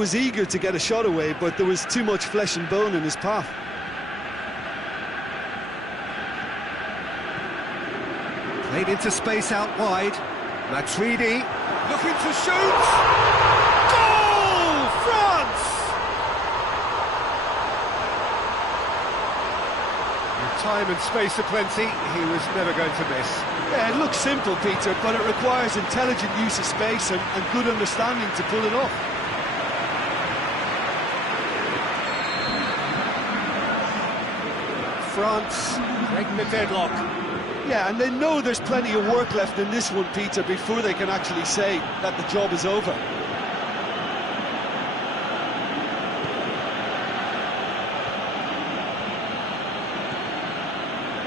was eager to get a shot away, but there was too much flesh and bone in his path. Played into space out wide. Matuidi looking to shoot. Goal! France! With time and space aplenty, he was never going to miss. Yeah, it looks simple, Peter, but it requires intelligent use of space and good understanding to pull it off. France breaking the deadlock. Yeah, and they know there's plenty of work left in this one, Peter, before they can actually say that the job is over.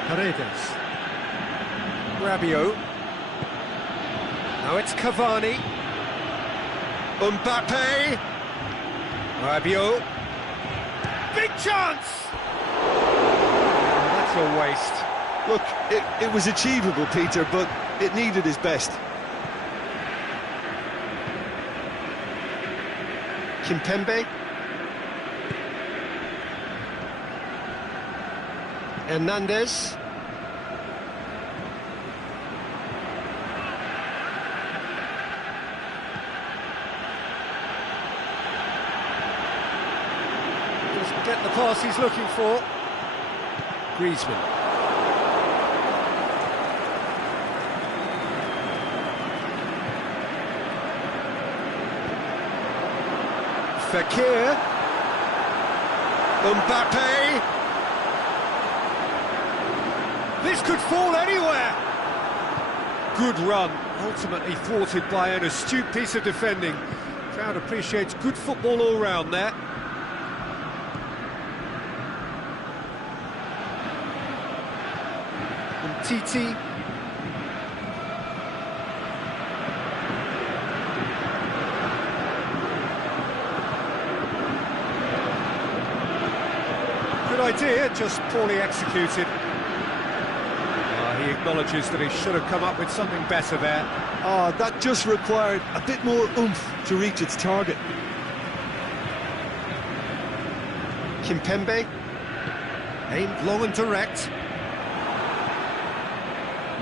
Paredes. Rabiot. Now it's Cavani. Mbappe. Rabiot. Big chance! That's a waste. Look, it was achievable, Peter, but it needed his best. Kimpembe. Hernandez. Doesn't get the pass he's looking for. Griezmann. Fekir. Mbappe. This could fall anywhere. Good run, ultimately thwarted by an astute piece of defending. Crowd appreciates good football all round there. And Titi. Good idea, just poorly executed. He acknowledges that he should have come up with something better there. That just required a bit more oomph to reach its target. Kimpembe. Aimed long and direct.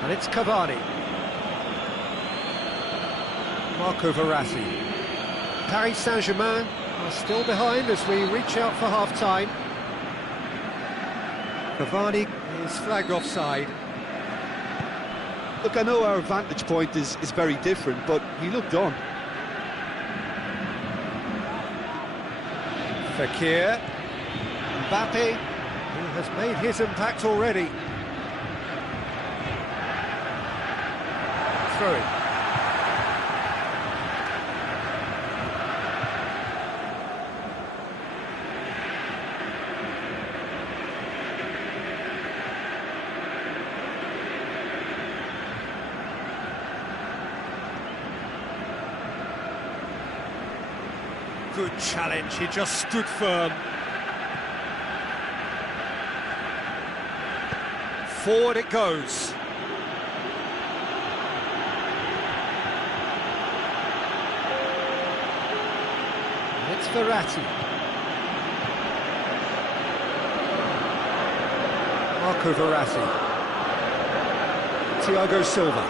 And it's Cavani. Marco Verratti. Paris Saint-Germain are still behind as we reach out for half-time. Cavani is flagged offside. Look, I know our vantage point is very different, but he looked on. Fekir. Mbappe, who has made his impact already. Throw-in. Good challenge, he just stood firm. Forward it goes. It's Verratti. Marco Verratti. Thiago Silva.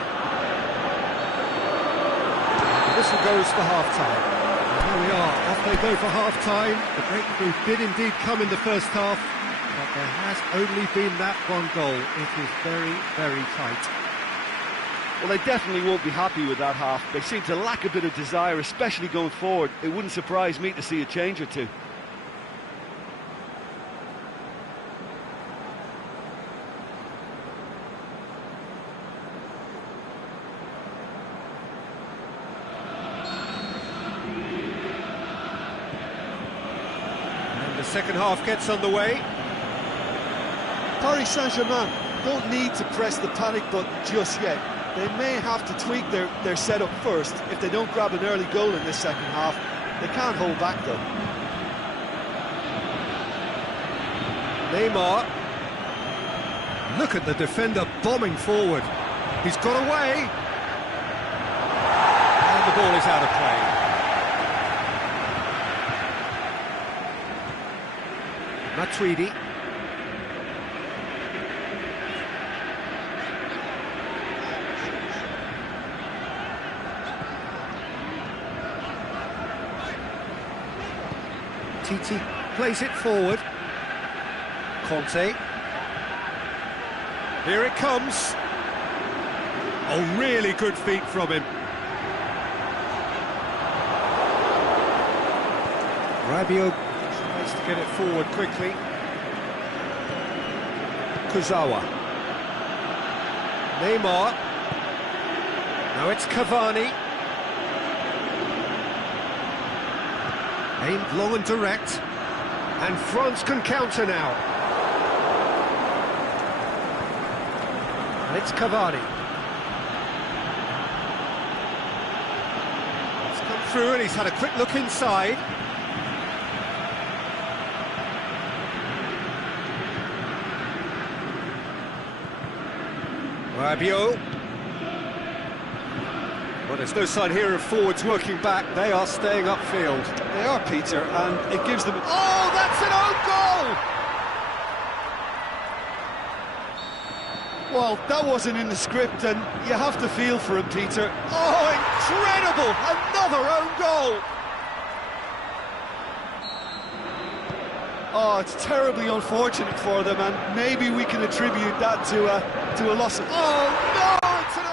The whistle goes for half-time. Here we are, off they go for half-time. The breakthrough did indeed come in the first half, but there has only been that one goal. It is very, very tight. Well, they definitely won't be happy with that half. They seem to lack a bit of desire, especially going forward. It wouldn't surprise me to see a change or two. The second half gets underway. Paris Saint-Germain don't need to press the panic button just yet. They may have to tweak their setup first if they don't grab an early goal in this second half. They can't hold back though. Neymar. Look at the defender bombing forward. He's got away. And the ball is out of play. Matuidi. Titi plays it forward. Conte. Here it comes. Oh, really good feet from him. Rabiot tries to get it forward quickly. Kurzawa. Neymar. Now it's Cavani. Aimed long and direct. And France can counter now. And it's Cavani. He's come through and he's had a quick look inside. Rabiot. Well, there's no sign here of forwards working back. They are staying upfield. They are, Peter, and it gives them... Oh, that's an own goal! Well, that wasn't in the script, and you have to feel for him, Peter. Oh, incredible! Another own goal! Oh, it's terribly unfortunate for them, and maybe we can attribute that to a loss of... Oh, no! It's an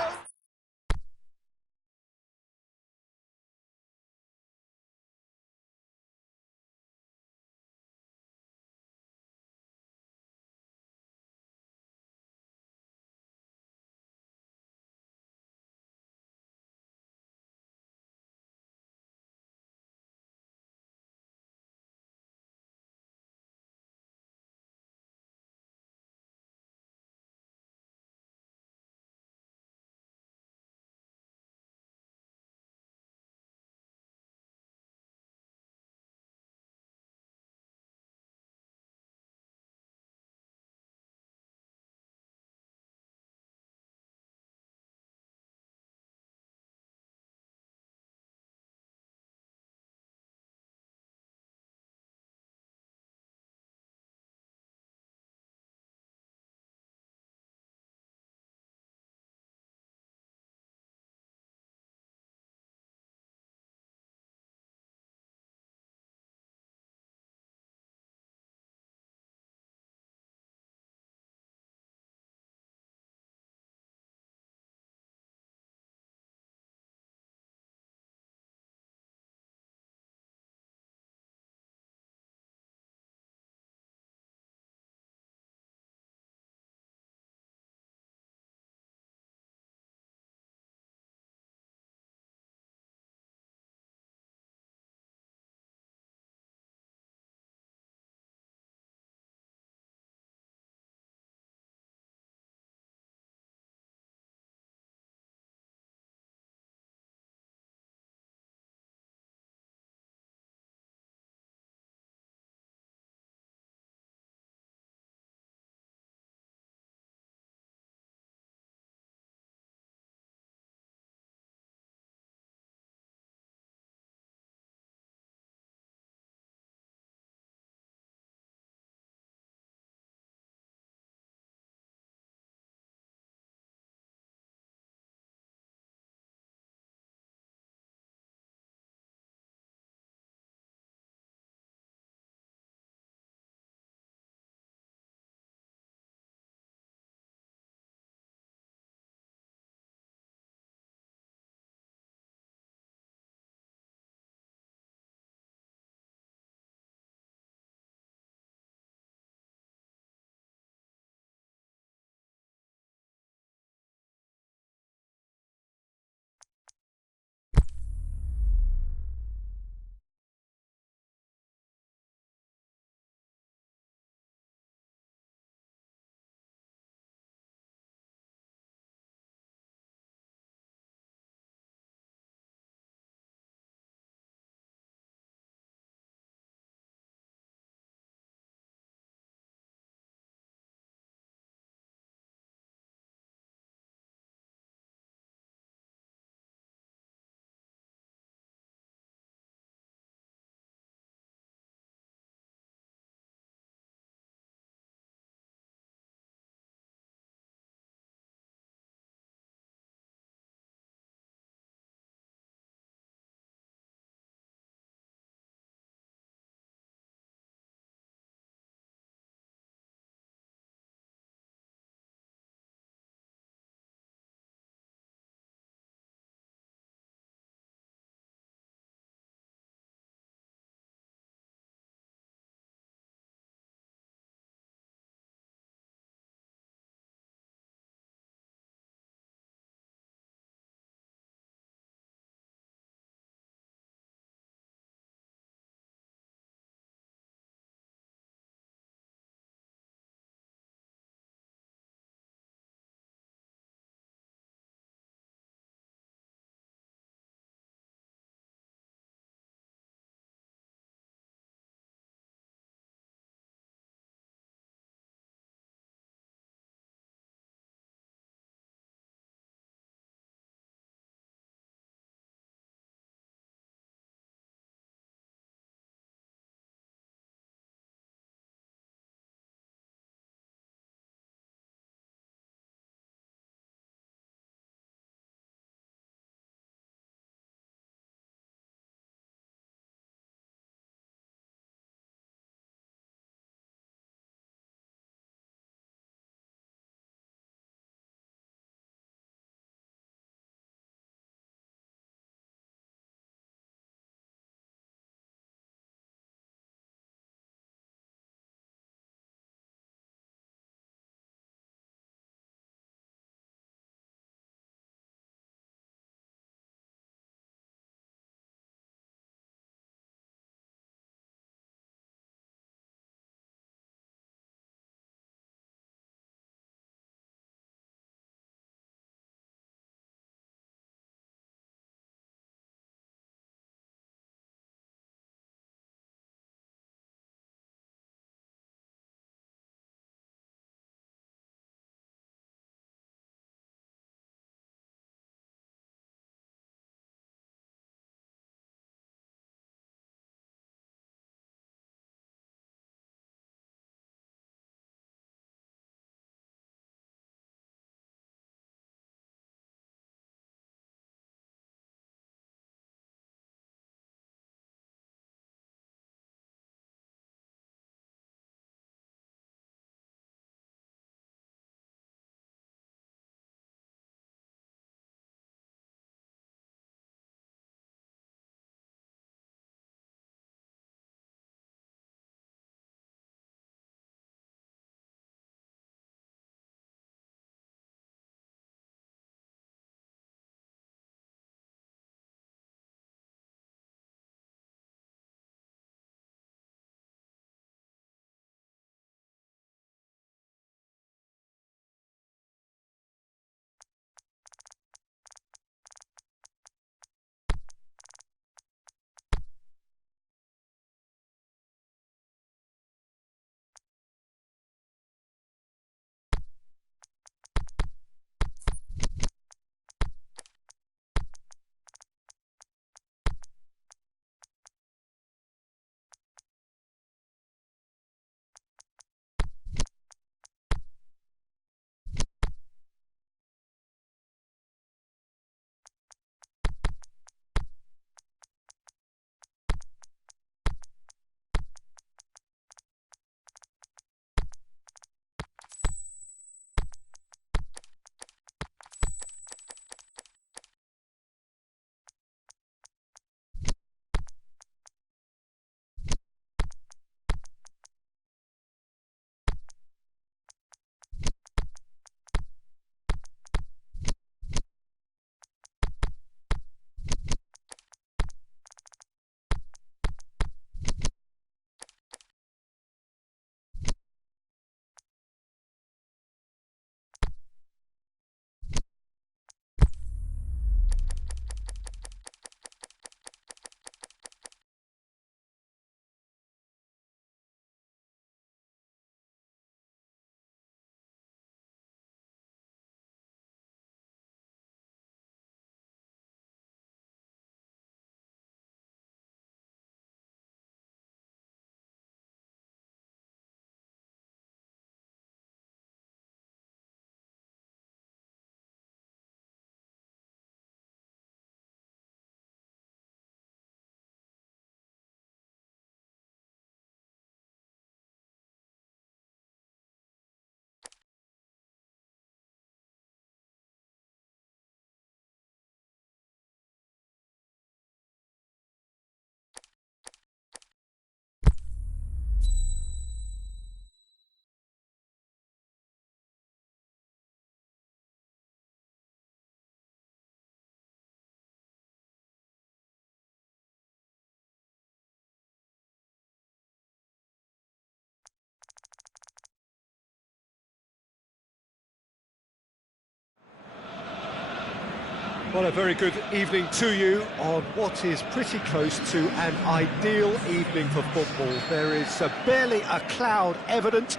Well, a very good evening to you on what is pretty close to an ideal evening for football. There is barely a cloud evident.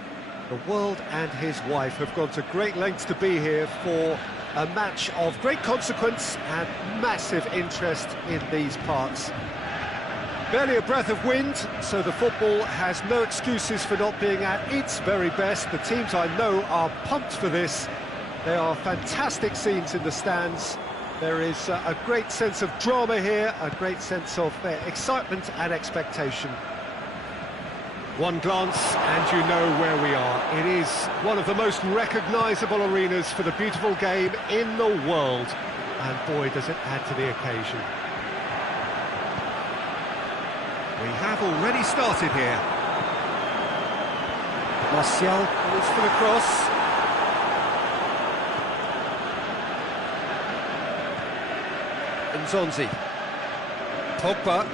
The world and his wife have gone to great lengths to be here for a match of great consequence and massive interest in these parts. Barely a breath of wind, so the football has no excuses for not being at its very best. The teams I know are pumped for this. There are fantastic scenes in the stands. There is a great sense of drama here, a great sense of excitement and expectation. One glance and you know where we are. It is one of the most recognisable arenas for the beautiful game in the world. And boy, does it add to the occasion. We have already started here. Martial goes for the cross. Nzonzi. Pogba.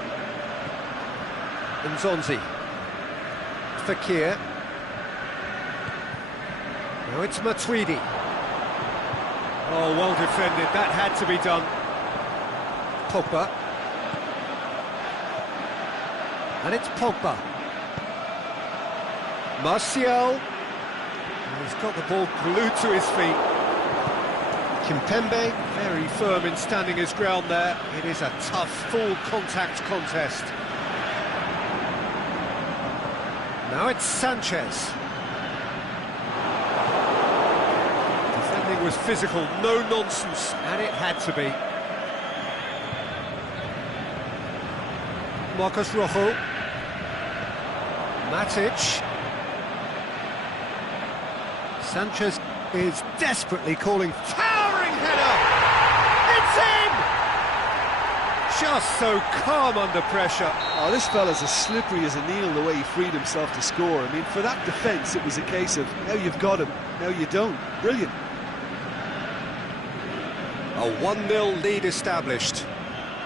Nzonzi. Fekir. Now it's Matuidi. Oh, well defended. That had to be done. Pogba. And it's Pogba. Martial. And he's got the ball glued to his feet. Kimpembe, very firm in standing his ground there. It is a tough, full-contact contest. Now it's Sanchez. Defending was physical, no nonsense, and it had to be. Marcos Rojo. Matic. Sanchez is desperately calling. Towering header! It's in! Just so calm under pressure. Oh, this fella's as slippery as a needle the way he freed himself to score. I mean, for that defence, it was a case of, now you've got him, now you don't. Brilliant. A 1-0 lead established.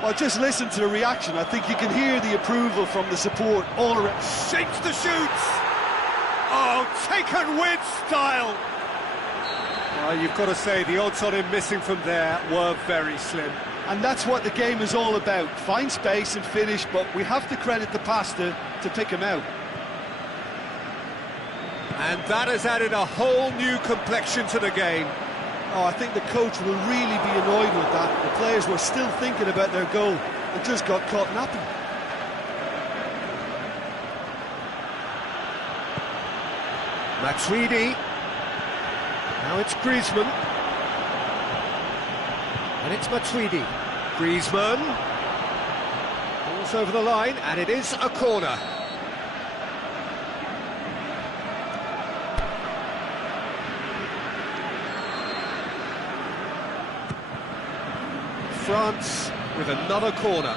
Well, just listen to the reaction. I think you can hear the approval from the support all around. Shakes the shoots! Oh, taken with style! Well, you've got to say, the odds on him missing from there were very slim. And that's what the game is all about. Find space and finish, but we have to credit the passer to pick him out. And that has added a whole new complexion to the game. Oh, I think the coach will really be annoyed with that. The players were still thinking about their goal and just got caught napping. Matuidi. Now it's Griezmann. And it's Matuidi. Griezmann. Ball's over the line, and it is a corner. France with another corner.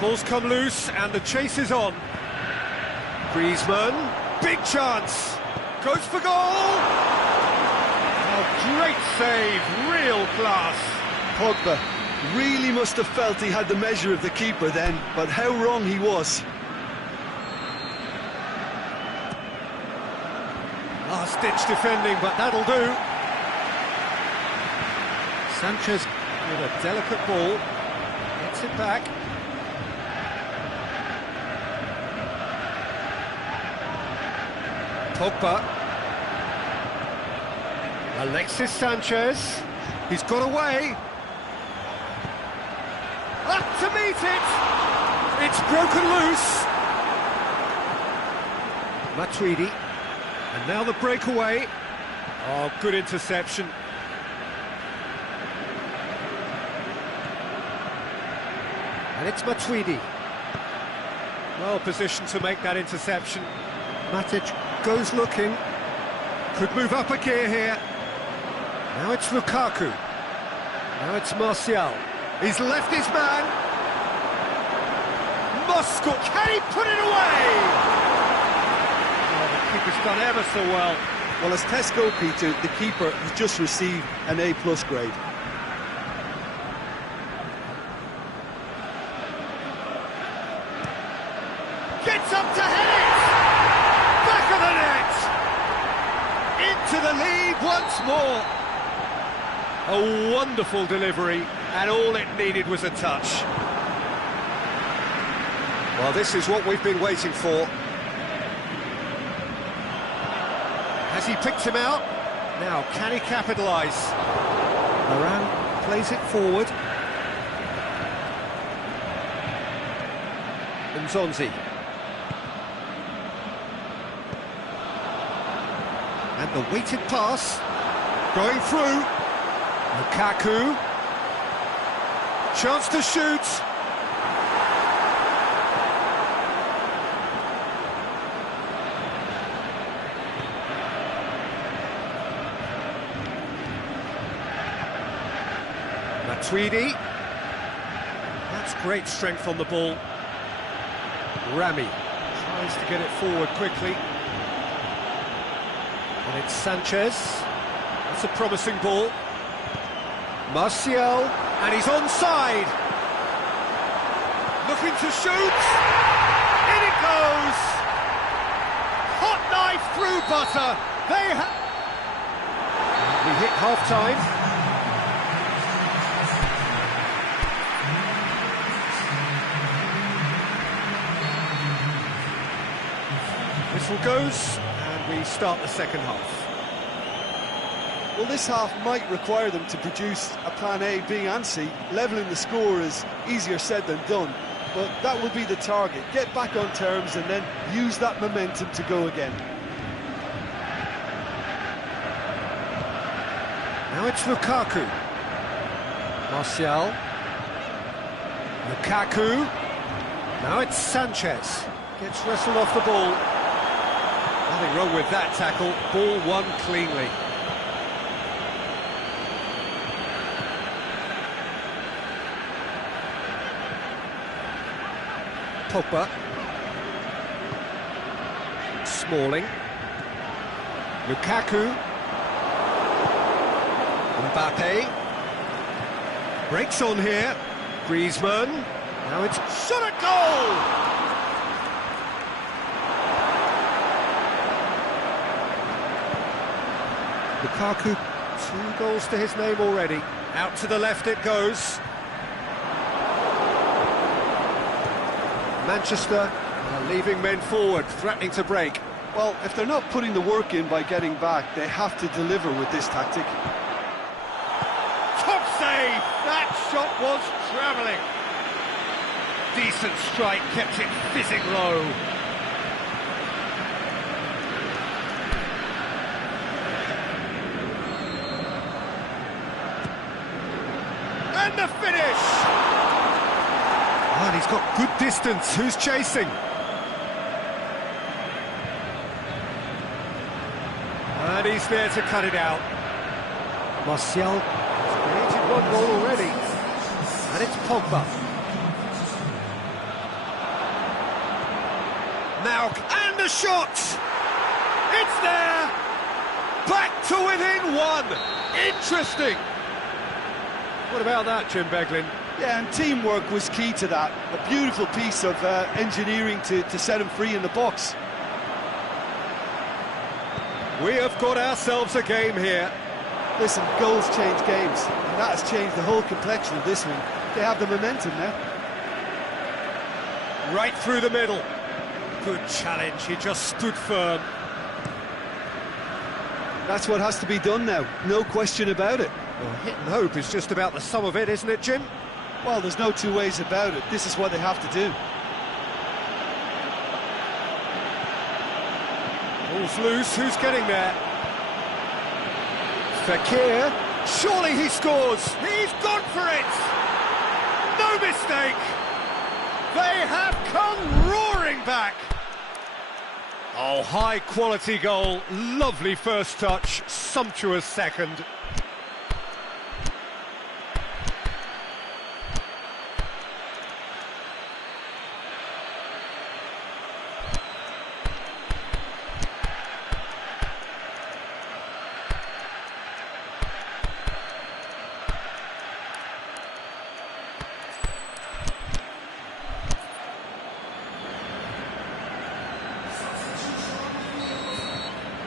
Ball's come loose and the chase is on. Griezmann, big chance, goes for goal! Oh, great save, real class. Pogba really must have felt he had the measure of the keeper then, but how wrong he was. Last-ditch defending, but that'll do. Sanchez with a delicate ball, gets it back. Pogba. Alexis Sanchez. He's got away. Up to meet it. It's broken loose. Matuidi. And now the breakaway. Oh, good interception. And it's Matuidi. Well positioned to make that interception. Matic goes looking, could move up a gear here. Now it's Lukaku. Now it's Martial. He's left his man. Moscow, can he put it away? Oh, the keeper's done ever so well. Well, as Tesco, Peter, the keeper has just received an A+ grade. Gets up to head it! Back of the net! Into the lead once more. A wonderful delivery, and all it needed was a touch. Well, this is what we've been waiting for. Has he picked him out? Now, can he capitalise? Moran plays it forward. Nzonzi. And the weighted pass. Going through. Lukaku. Chance to shoot. Matuidi. That's great strength on the ball. Rami tries to get it forward quickly. And it's Sanchez. That's a promising ball. Martial, and he's onside. Looking to shoot. In it goes. Hot knife through butter. We hit half-time. Whistle goes, and we start the second half. Well, this half might require them to produce a plan A, B and C. Levelling the score is easier said than done, but that will be the target. Get back on terms and then use that momentum to go again. Now it's Lukaku. Martial. Lukaku. Now it's Sanchez. Gets wrestled off the ball. Nothing wrong with that tackle. Ball won cleanly. Pogba. Smalling. Lukaku. Mbappe. Breaks on here. Griezmann. Now it's shot at goal! Lukaku, 2 goals to his name already. Out to the left it goes. Manchester are leaving men forward, threatening to break. Well, if they're not putting the work in by getting back, they have to deliver with this tactic. Top save! That shot was travelling. Decent strike, kept it fizzing low. And the finish! Oh, and he's got good distance. Who's chasing? And he's there to cut it out. Martial has created 1 goal already. And it's Pogba. Now, and the shot! It's there! Back to within 1! Interesting! What about that, Jim Beglin? Yeah, and teamwork was key to that. A beautiful piece of engineering to set him free in the box. We have got ourselves a game here. Listen, goals change games, and that has changed the whole complexion of this one. They have the momentum now. Right through the middle. Good challenge, he just stood firm. That's what has to be done now, no question about it. Well, hit and hope is just about the sum of it, isn't it, Jim? Well, there's no two ways about it. This is what they have to do. Ball's loose, who's getting there? Fekir, surely he scores! He's gone for it! No mistake! They have come roaring back! Oh, high-quality goal, lovely first touch, sumptuous second.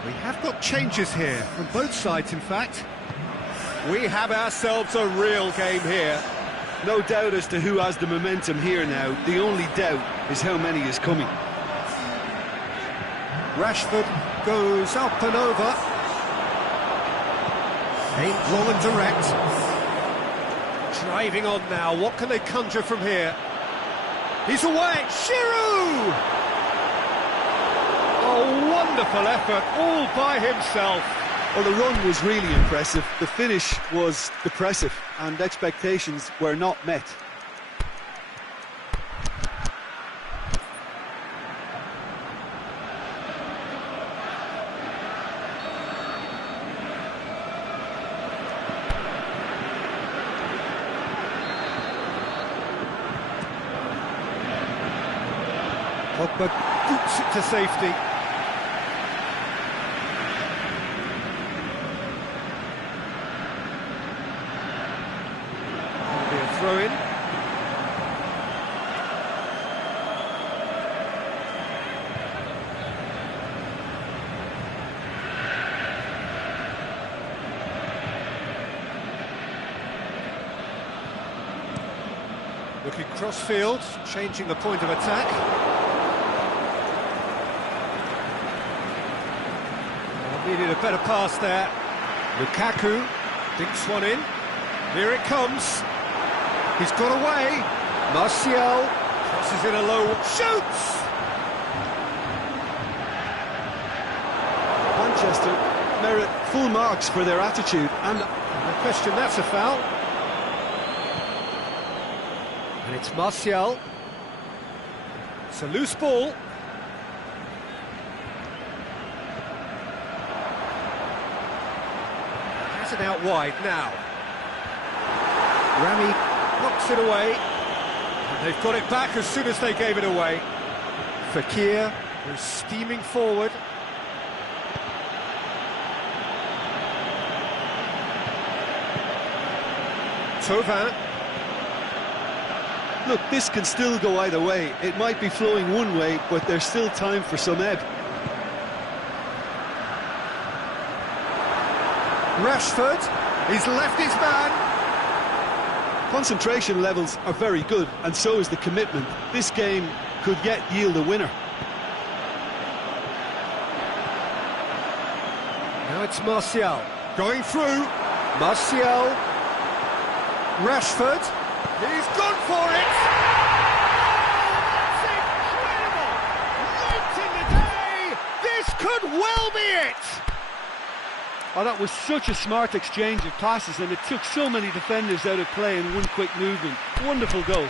We have got changes here, from both sides in fact. We have ourselves a real game here. No doubt as to who has the momentum here now. The only doubt is how many is coming. Rashford goes up and over. Aimed long and direct. Driving on now, what can they conjure from here? He's away, Giroud! Oh, wonderful effort, all by himself. Well, the run was really impressive, the finish was depressive, and expectations were not met. Pogba boots it to safety. That'll be a throw-in. Looking cross-field, changing the point of attack. Needed a better pass there. Lukaku dinks one in. Here it comes. He's got away. Martial crosses in a low. Shoots! Manchester merit full marks for their attitude, and no question that's a foul. And it's Martial. It's a loose ball. It out wide now. Rami knocks it away. And they've got it back as soon as they gave it away. Fekir is steaming forward. Thauvin. look, this can still go either way. It might be flowing one way, but there's still time for some ebb. Rashford, he's left his man. Concentration levels are very good, and so is the commitment. This game could yet yield a winner. Now it's Martial, going through. Martial, Rashford, he's gone for it! Oh, that's incredible! Late in the day, this could well be it! Oh, that was such a smart exchange of passes, and it took so many defenders out of play in one quick movement. Wonderful goal.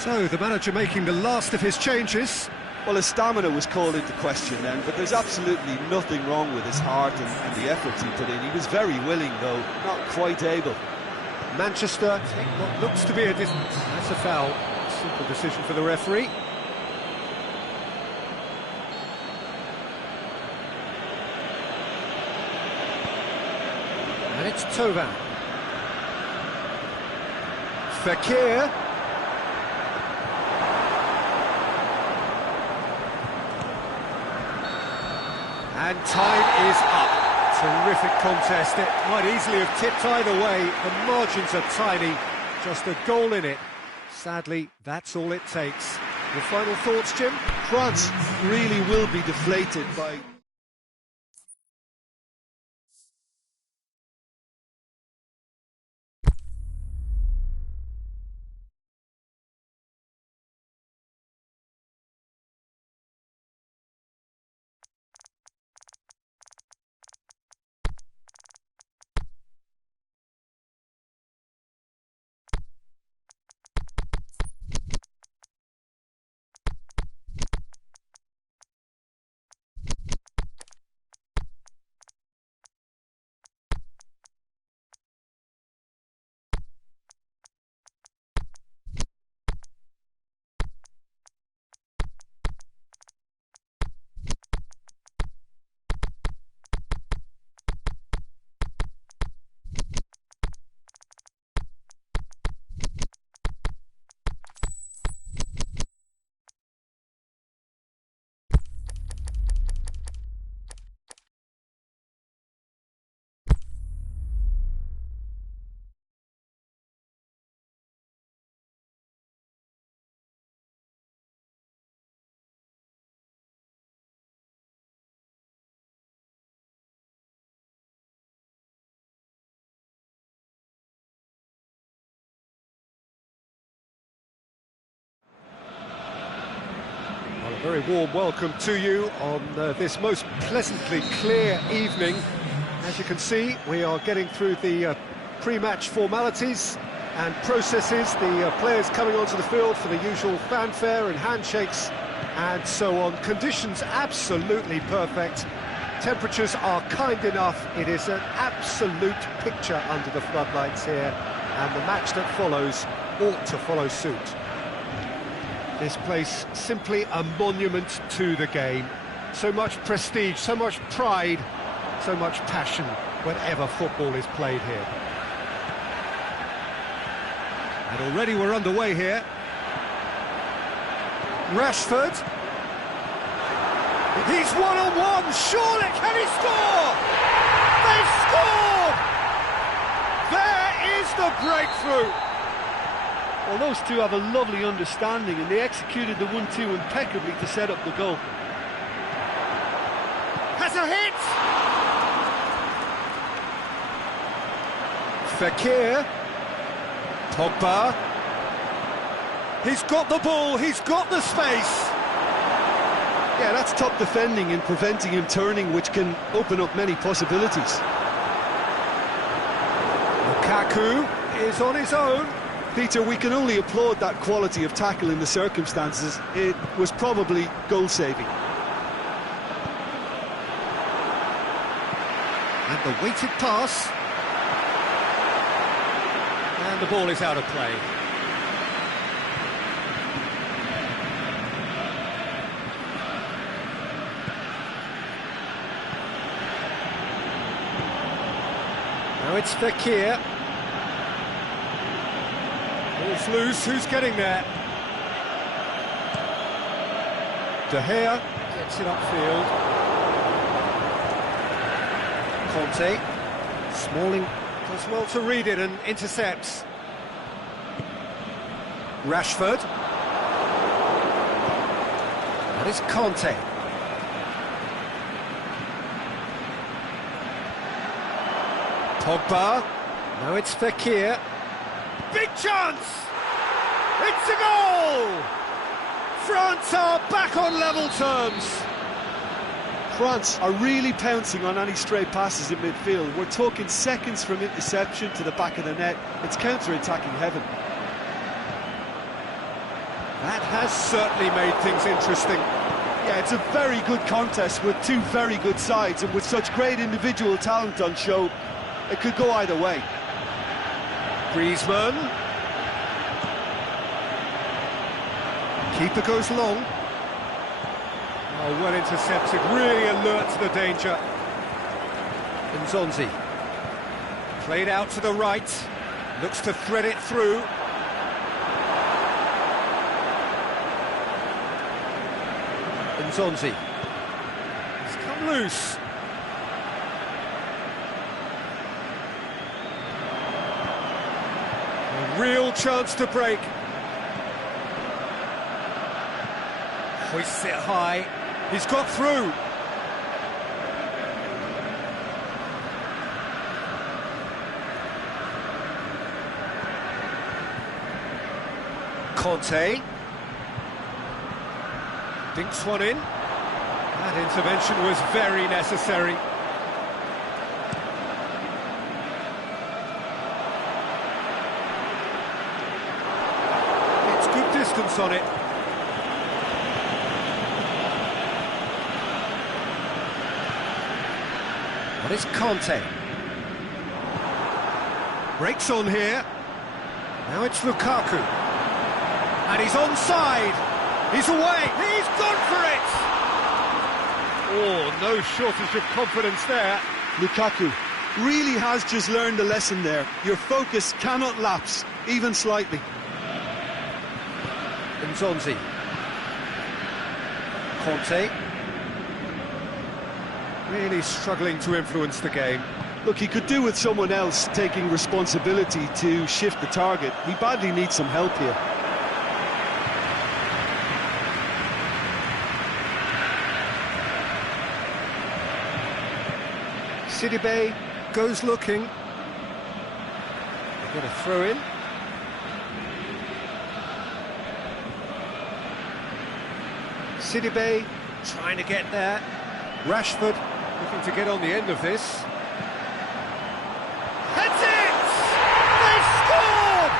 So, the manager making the last of his changes. Well, his stamina was called into question then, but there's absolutely nothing wrong with his heart and the efforts he put in. He was very willing, though, not quite able. Manchester take what looks to be a distance. That's a foul. Simple decision for the referee. And it's Thauvin. Fekir. And time is up. Terrific contest. It might easily have tipped either way. The margins are tiny. Just a goal in it. Sadly, that's all it takes. Your final thoughts, Jim? France really will be deflated by Very warm welcome to you on this most pleasantly clear evening. As you can see, we are getting through the pre-match formalities and processes, the players coming onto the field for the usual fanfare and handshakes and so on. Conditions absolutely perfect. Temperatures are kind enough. It is an absolute picture under the floodlights here, and the match that follows ought to follow suit. This place simply a monument to the game. So much prestige, so much pride, so much passion whenever football is played here. And already we're underway here. Rashford. He's one-on-one, surely can he score? They've scored! There is the breakthrough! Well, those two have a lovely understanding, and they executed the 1-2 impeccably to set up the goal. Has a hit! Fekir. Pogba. He's got the ball, he's got the space. Yeah, that's top defending and preventing him turning, which can open up many possibilities. Lukaku is on his own. Peter, we can only applaud that quality of tackle in the circumstances. It was probably goal-saving. And the weighted pass. And the ball is out of play. Now it's Fekir. Ball's loose, who's getting there? De Gea gets it upfield. Conte. Smalling does well to read it and intercepts. Rashford. That is Conte. Pogba. Now it's Fekir. Big chance! It's a goal! France are back on level terms. France are really pouncing on any stray passes in midfield. We're talking seconds from interception to the back of the net. It's counter-attacking heaven. That has certainly made things interesting. Yeah, it's a very good contest with two very good sides, and with such great individual talent on show, it could go either way. Griezmann. Keeper goes long. Oh, well intercepted, really alert to the danger. Nzonzi. Played out to the right. Looks to thread it through. Nzonzi. It's come loose. A real chance to break. Hoists it high. He's got through. Conte. Dinks one in. That intervention was very necessary. It's good distance on it. What is Conte? Breaks on here. Now it's Lukaku. And he's onside. He's away. He's gone for it. Oh, no shortage of confidence there. Lukaku really has just learned a lesson there. Your focus cannot lapse, even slightly. Nzonzi. Conte. Really struggling to influence the game. Look, he could do with someone else taking responsibility to shift the target. He badly needs some help here. Sidibe goes looking. They're going to throw in. Sidibe trying to get there. Rashford looking to get on the end of this. Heads it! They've scored!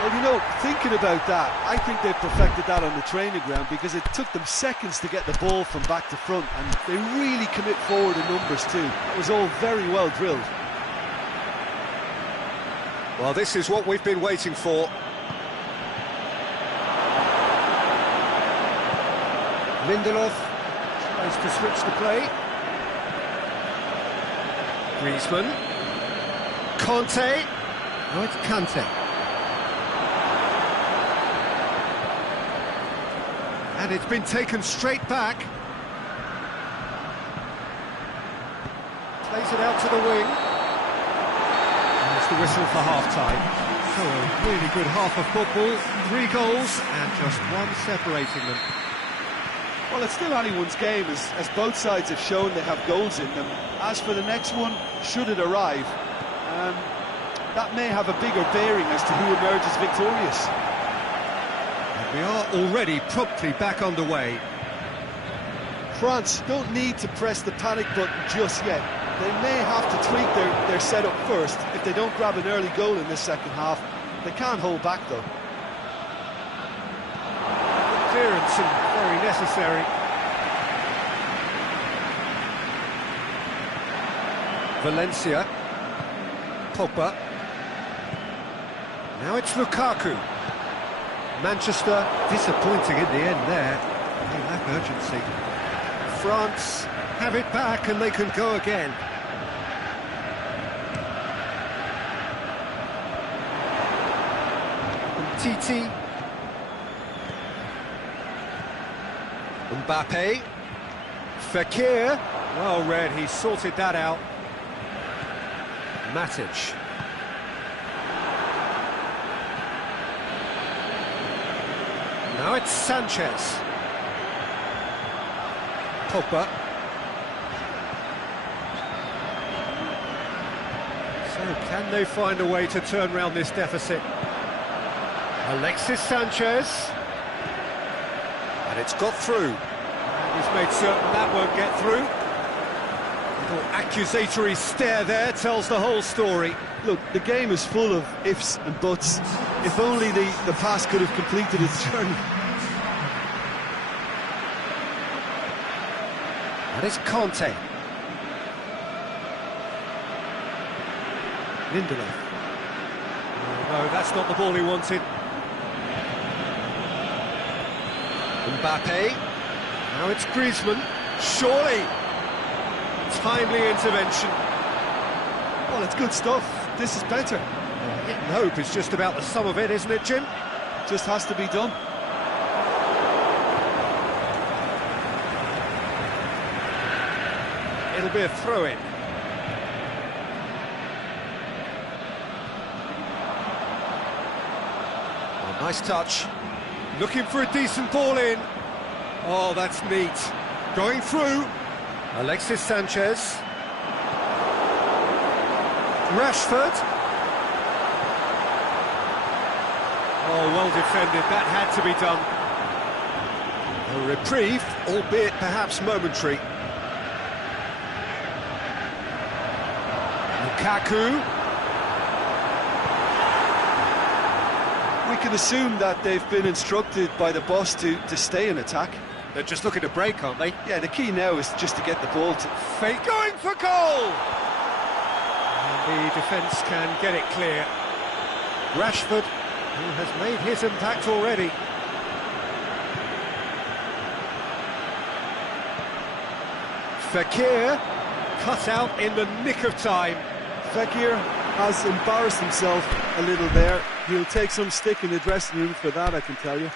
Well, you know, thinking about that, I think they've perfected that on the training ground because it took them seconds to get the ball from back to front, and they really commit forward in numbers too. It was all very well drilled. Well, this is what we've been waiting for. Lindelof tries to switch the play. Griezmann. Conte. Oh, it's Kante. And it's been taken straight back. Plays it out to the wing. And it's the whistle for half-time. So a really good half of football. 3 goals and just one separating them. Well, it's still anyone's game, as both sides have shown they have goals in them. As for the next one, should it arrive, that may have a bigger bearing as to who emerges victorious. And we are already promptly back underway. France don't need to press the panic button just yet. They may have to tweak their setup first if they don't grab an early goal in this second half. They can't hold back, though. Clearance and very necessary. Valencia. Pogba. Now it's Lukaku. Manchester disappointing in the end there. They lack urgency. France have it back and they can go again. Titi. Mbappe. Fekir. Well read, he sorted that out. Matic. Now it's Sanchez. Pogba. So can they find a way to turn around this deficit? Alexis Sanchez. And it's got through. And he's made certain that won't get through. Little accusatory stare there tells the whole story. Look, the game is full of ifs and buts. If only the pass could have completed its journey. And it's Conte. Lindelof. Oh, no, that's not the ball he wanted. Mbappe. Now it's Griezmann. Surely. Timely intervention. Well, it's good stuff. This is better. Hit and hope is just about the sum of it, isn't it, Jim? Just has to be done. It'll be a throw-in. Oh, nice touch. Looking for a decent ball in. Oh, that's neat. Going through. Alexis Sanchez. Rashford. Oh, well defended. That had to be done. A reprieve, albeit perhaps momentary. Lukaku. We can assume that they've been instructed by the boss to stay in attack. They're just looking to break, aren't they? Yeah, the key now is just to get the ball to... Fake going for goal! And the defence can get it clear. Rashford, who has made his impact already. Fekir, cut out in the nick of time. Fekir has embarrassed himself a little there. He'll take some stick in the dressing room for that, I can tell you.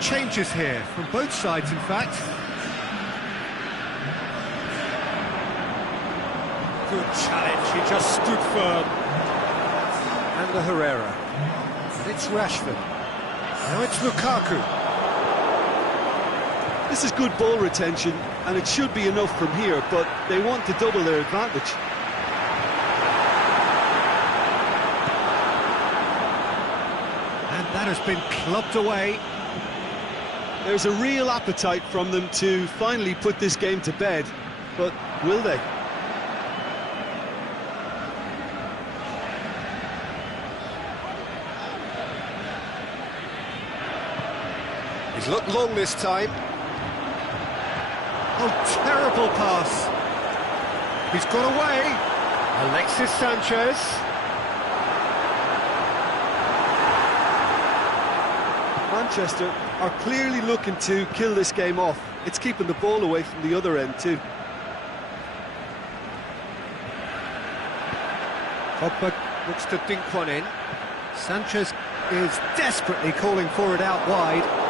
Changes here from both sides, in fact. Good challenge, he just stood firm. And the Herrera. And it's Rashford. Now it's Lukaku. This is good ball retention, and it should be enough from here, but they want to double their advantage. And that has been clubbed away. There's a real appetite from them to finally put this game to bed, but will they? He's looked long this time. Oh, terrible pass. He's got away. Alexis Sanchez. Manchester are clearly looking to kill this game off. It's keeping the ball away from the other end too. Pogba looks to dink one in. Sanchez is desperately calling for it out wide.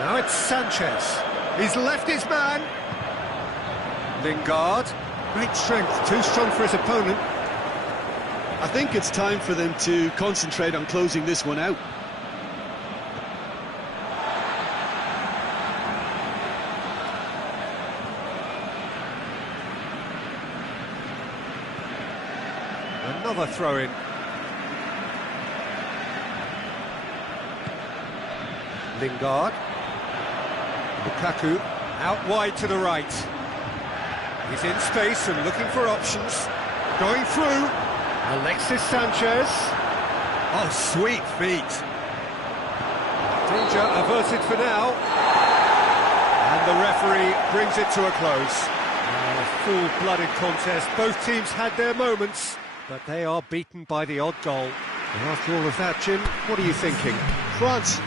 Now it's Sanchez. He's left his man. Lingard. Great strength, too strong for his opponent. I think it's time for them to concentrate on closing this one out. Another throw-in. Lingard. Lukaku out wide to the right. He's in space and looking for options. Going through. Alexis Sanchez. Oh, sweet feet. Danger averted for now. And the referee brings it to a close. A full-blooded contest. Both teams had their moments, but they are beaten by the odd goal. And after all of that, Jim, what are you thinking? France.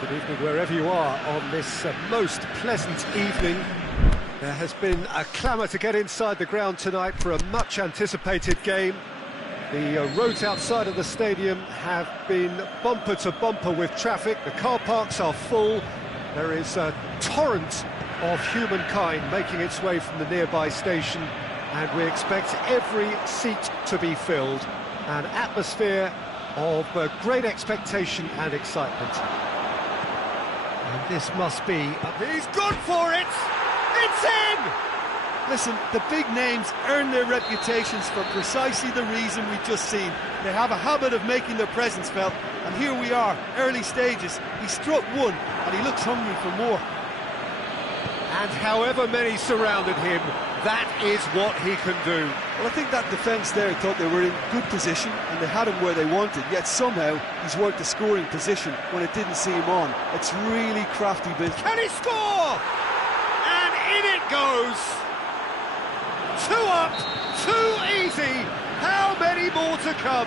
Good evening wherever you are on this most pleasant evening. There has been a clamour to get inside the ground tonight for a much-anticipated game. The roads outside of the stadium have been bumper to bumper with traffic. The car parks are full. There is a torrent of humankind making its way from the nearby station and we expect every seat to be filled. An atmosphere of great expectation and excitement. And this must be... He's gone for it! It's in! Listen, the big names earn their reputations for precisely the reason we've just seen. They have a habit of making their presence felt, and here we are, early stages. He struck one, and he looks hungry for more. And however many surrounded him, that is what he can do. Well, I think that defence there thought they were in good position, and they had him where they wanted, yet somehow he's worked the scoring position when it didn't see him on. It's really crafty business. Can he score? And in it goes! 2 up, 2 easy. How many more to come?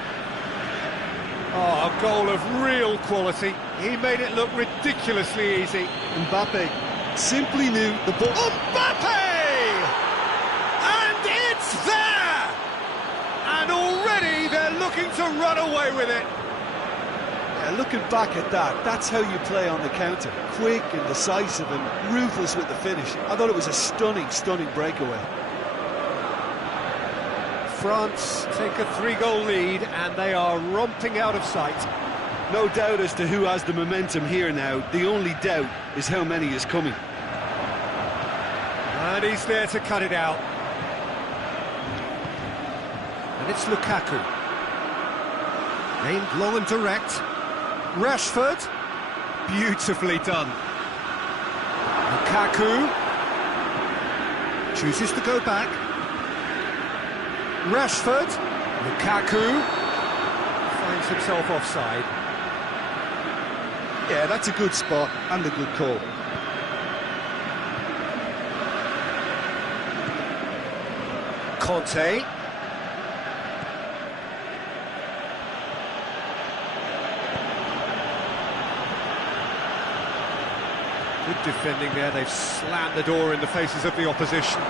Oh, a goal of real quality. He made it look ridiculously easy. Mbappe simply knew the ball. Mbappe! And it's there! And already they're looking to run away with it. Yeah, looking back at that, that's how you play on the counter. Quick and decisive and ruthless with the finish. I thought it was a stunning, stunning breakaway. France take a 3-goal lead and they are romping out of sight. No doubt as to who has the momentum here now. The only doubt is how many is coming. And he's there to cut it out. And it's Lukaku. Aimed long and direct. Rashford. Beautifully done. Lukaku. Chooses to go back. Rashford. Lukaku. Finds himself offside. Yeah, that's a good spot and a good call. Conte. Good defending there, they've slammed the door in the faces of the opposition.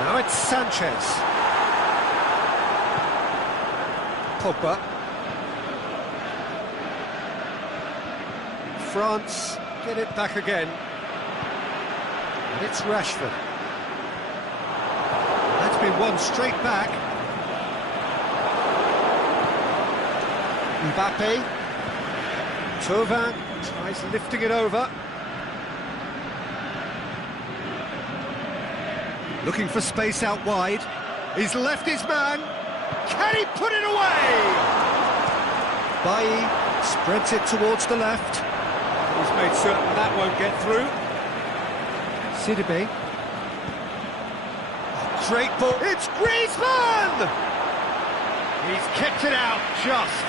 Now it's Sanchez. Pogba. France get it back again. And it's Rashford. That's been won straight back. Mbappe. Thauvin tries lifting it over. Looking for space out wide. He's left his man. Can he put it away? Bailly spreads it towards the left. He's made certain that won't get through. Sidibe. Great ball. It's Griezmann! He's kept it out just.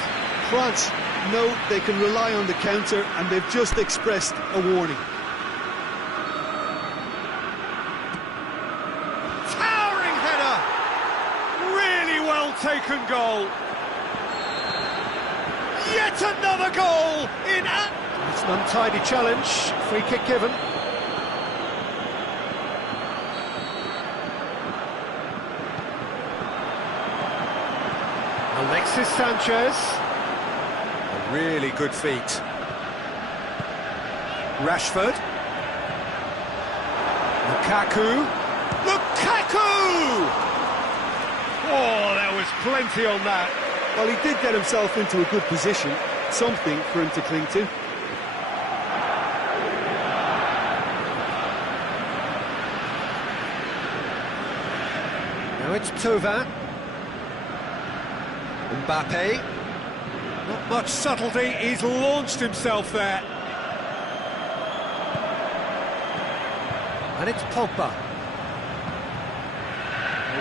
France know they can rely on the counter, and they've just expressed a warning. Towering header! Really well taken goal. Yet another goal in a... It's an untidy challenge. Free kick given. Alexis Sanchez. A really good feat. Rashford. Lukaku. Lukaku! Oh, there was plenty on that. Well, he did get himself into a good position, something for him to cling to. Now it's Thauvin. Mbappe. Not much subtlety, he's launched himself there. And it's Pogba.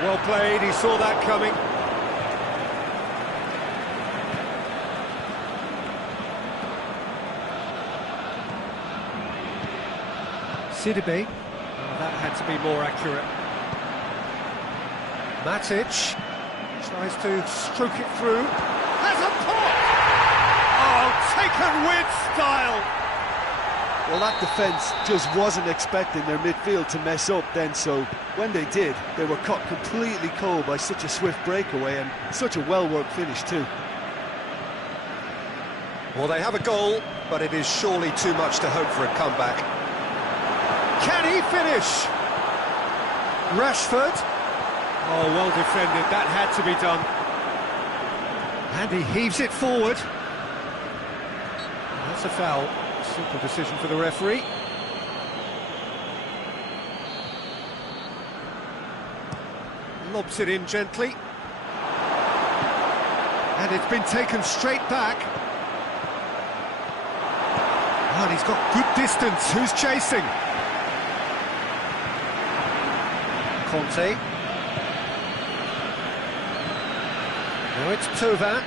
Well played, he saw that coming. Sidibe. Oh, that had to be more accurate. Matic tries to stroke it through. Has a pop! Oh, taken with style! Well, that defence just wasn't expecting their midfield to mess up then, so when they did, they were caught completely cold by such a swift breakaway and such a well-worked finish too. Well, they have a goal, but it is surely too much to hope for a comeback. Can he finish? Rashford. Oh, well defended, that had to be done. And he heaves it forward. That's a foul. Simple decision for the referee. Lobs it in gently. And it's been taken straight back. And he's got good distance. Who's chasing? Conte. Now it's Thauvin.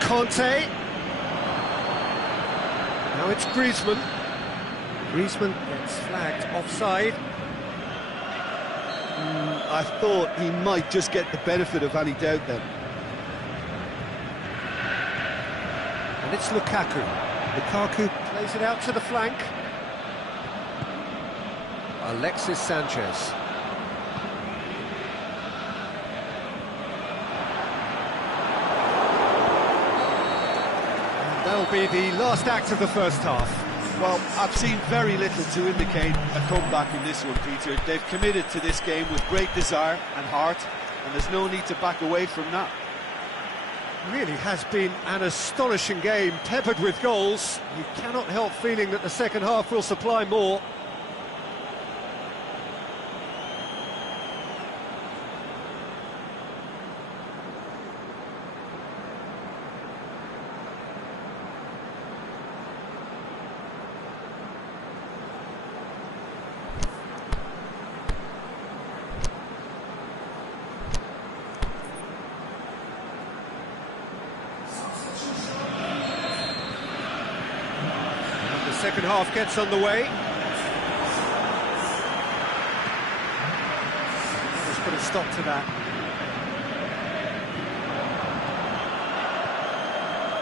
Conte. Now it's Griezmann. Griezmann gets flagged offside. I thought he might just get the benefit of any doubt then. And it's Lukaku. Lukaku plays it out to the flank. Alexis Sanchez. And that'll be the last act of the first half. Well, I've seen very little to indicate a comeback in this one, Peter. They've committed to this game with great desire and heart, and there's no need to back away from that. Really has been an astonishing game, peppered with goals. You cannot help feeling that the second half will supply more. Second half gets underway. Let's put a stop to that.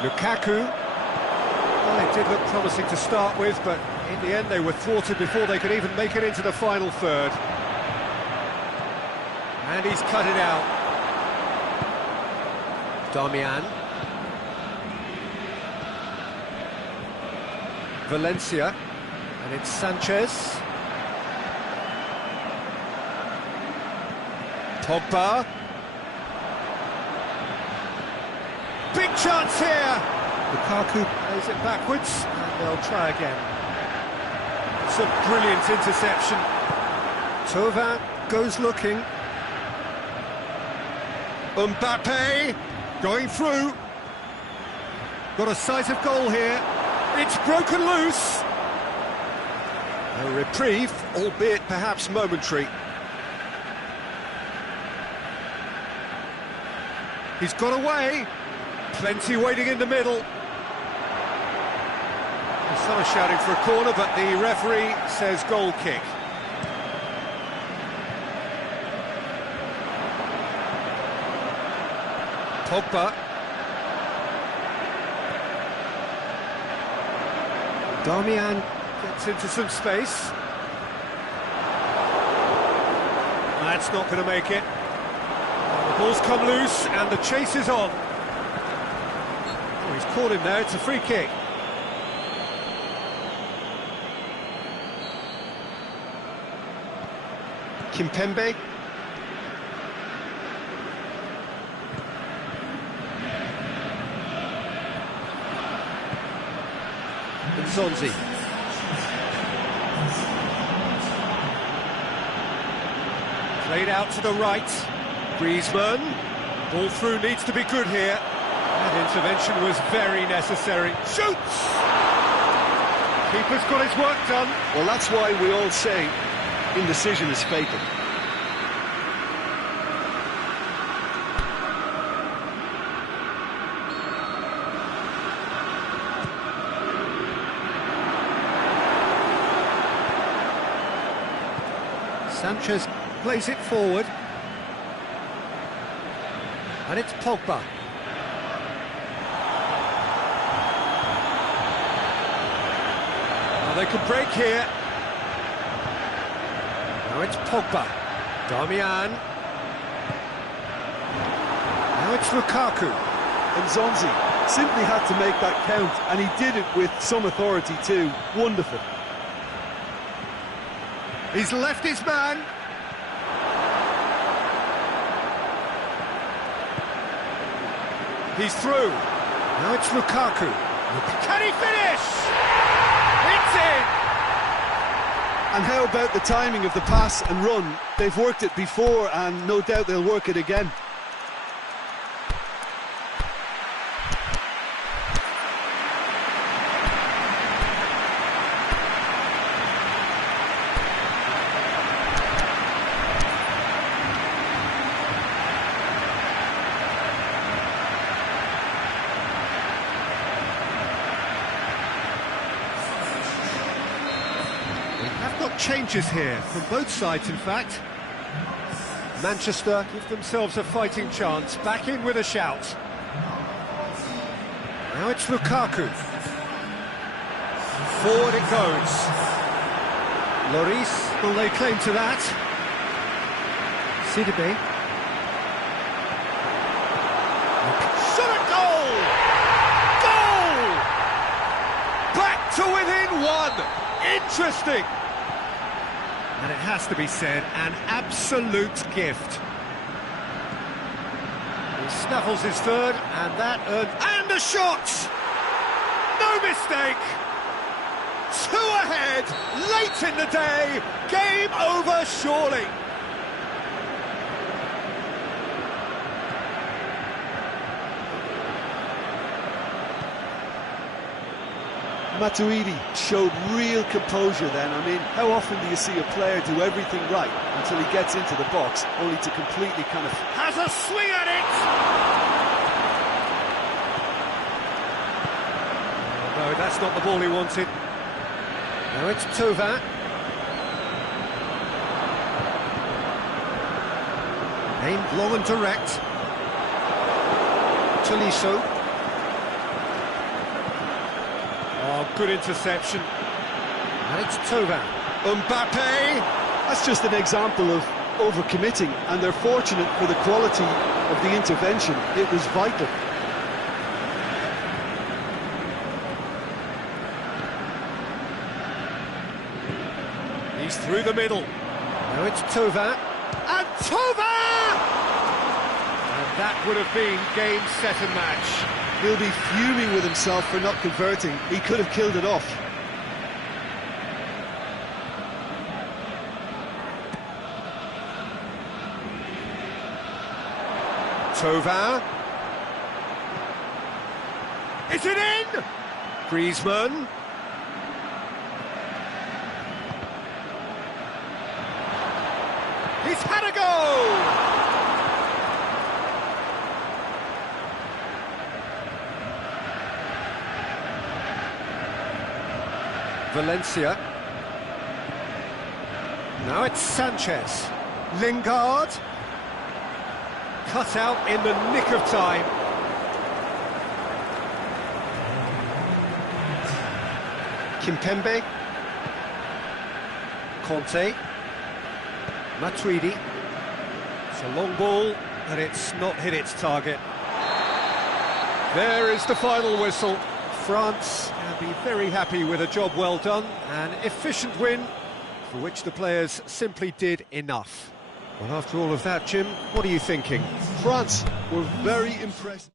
Lukaku. Well, it did look promising to start with, but in the end they were thwarted before they could even make it into the final third. And he's cut it out. Darmian. Valencia, and it's Sanchez. Pogba. Big chance here! Lukaku plays it backwards, and they'll try again. It's a brilliant interception. Thauvin goes looking. Mbappe going through. Got a sight of goal here. It's broken loose. A reprieve, albeit perhaps momentary. He's got away. Plenty waiting in the middle. Some are shouting for a corner, but the referee says goal kick. Pogba. Darmian gets into some space. That's not going to make it. The ball's come loose and the chase is on. Oh, he's caught him there, it's a free kick. Kimpembe. Zonzi. Played out to the right. Griezmann. Ball through needs to be good here. That intervention was very necessary. Shoots! Keeper's got his work done. Well, that's why we all say indecision is fatal. Sanchez plays it forward. And it's Pogba. Now they could break here. Now it's Pogba. Darmian. Now it's Lukaku. And Zonzi simply had to make that count, and he did it with some authority too. Wonderful. He's left his man. He's through. Now it's Lukaku. Can he finish? It's in! And how about the timing of the pass and run? They've worked it before and no doubt they'll work it again. Changes here from both sides, in fact. Manchester give themselves a fighting chance, back in with a shout. Now it's Lukaku. Forward it goes. Lloris will lay claim to that. Sidibe. Shot at goal! Goal! Back to within one! Interesting! And it has to be said, an absolute gift. He snaffles his third, and that and a shot! No mistake! 2 ahead, late in the day, game over surely. Matuidi showed real composure then. I mean, how often do you see a player do everything right until he gets into the box, only to completely kind of... Has a swing at it! Oh, no, that's not the ball he wanted. Now it's Tova. Aimed long and direct. Tolisso. Oh, good interception. And it's Tova. Mbappe! That's just an example of overcommitting, and they're fortunate for the quality of the intervention. It was vital. He's through the middle. Now it's Tova. And Tova! And that would have been game, set and match. He'll be fuming with himself for not converting. He could have killed it off. Tova. Is it in? Griezmann. He's had a go! Valencia. Now it's Sanchez. Lingard. Cut out in the nick of time. Kimpembe. Conte. Matuidi. It's a long ball, and it's not hit its target. There is the final whistle. France can be very happy with a job well done, an efficient win for which the players simply did enough. Well, after all of that, Jim, what are you thinking? France were very impressive.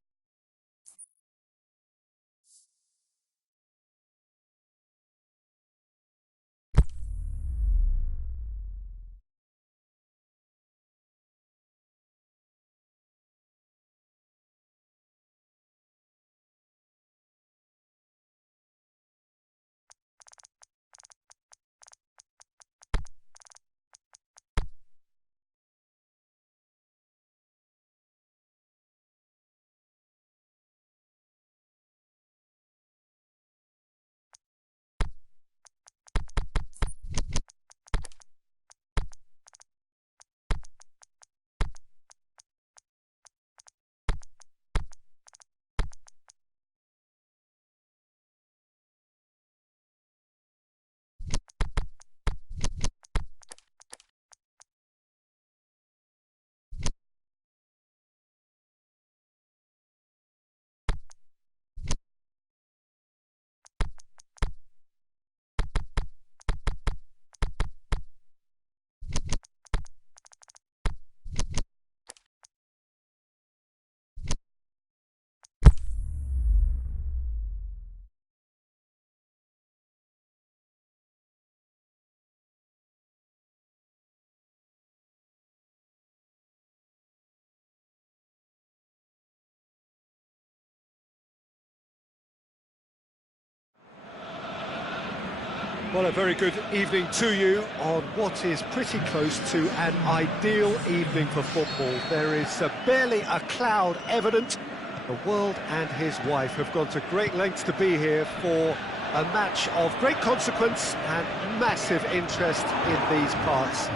Well, a very good evening to you on what is pretty close to an ideal evening for football. There is barely a cloud evident. The world and his wife have gone to great lengths to be here for a match of great consequence and massive interest in these parts.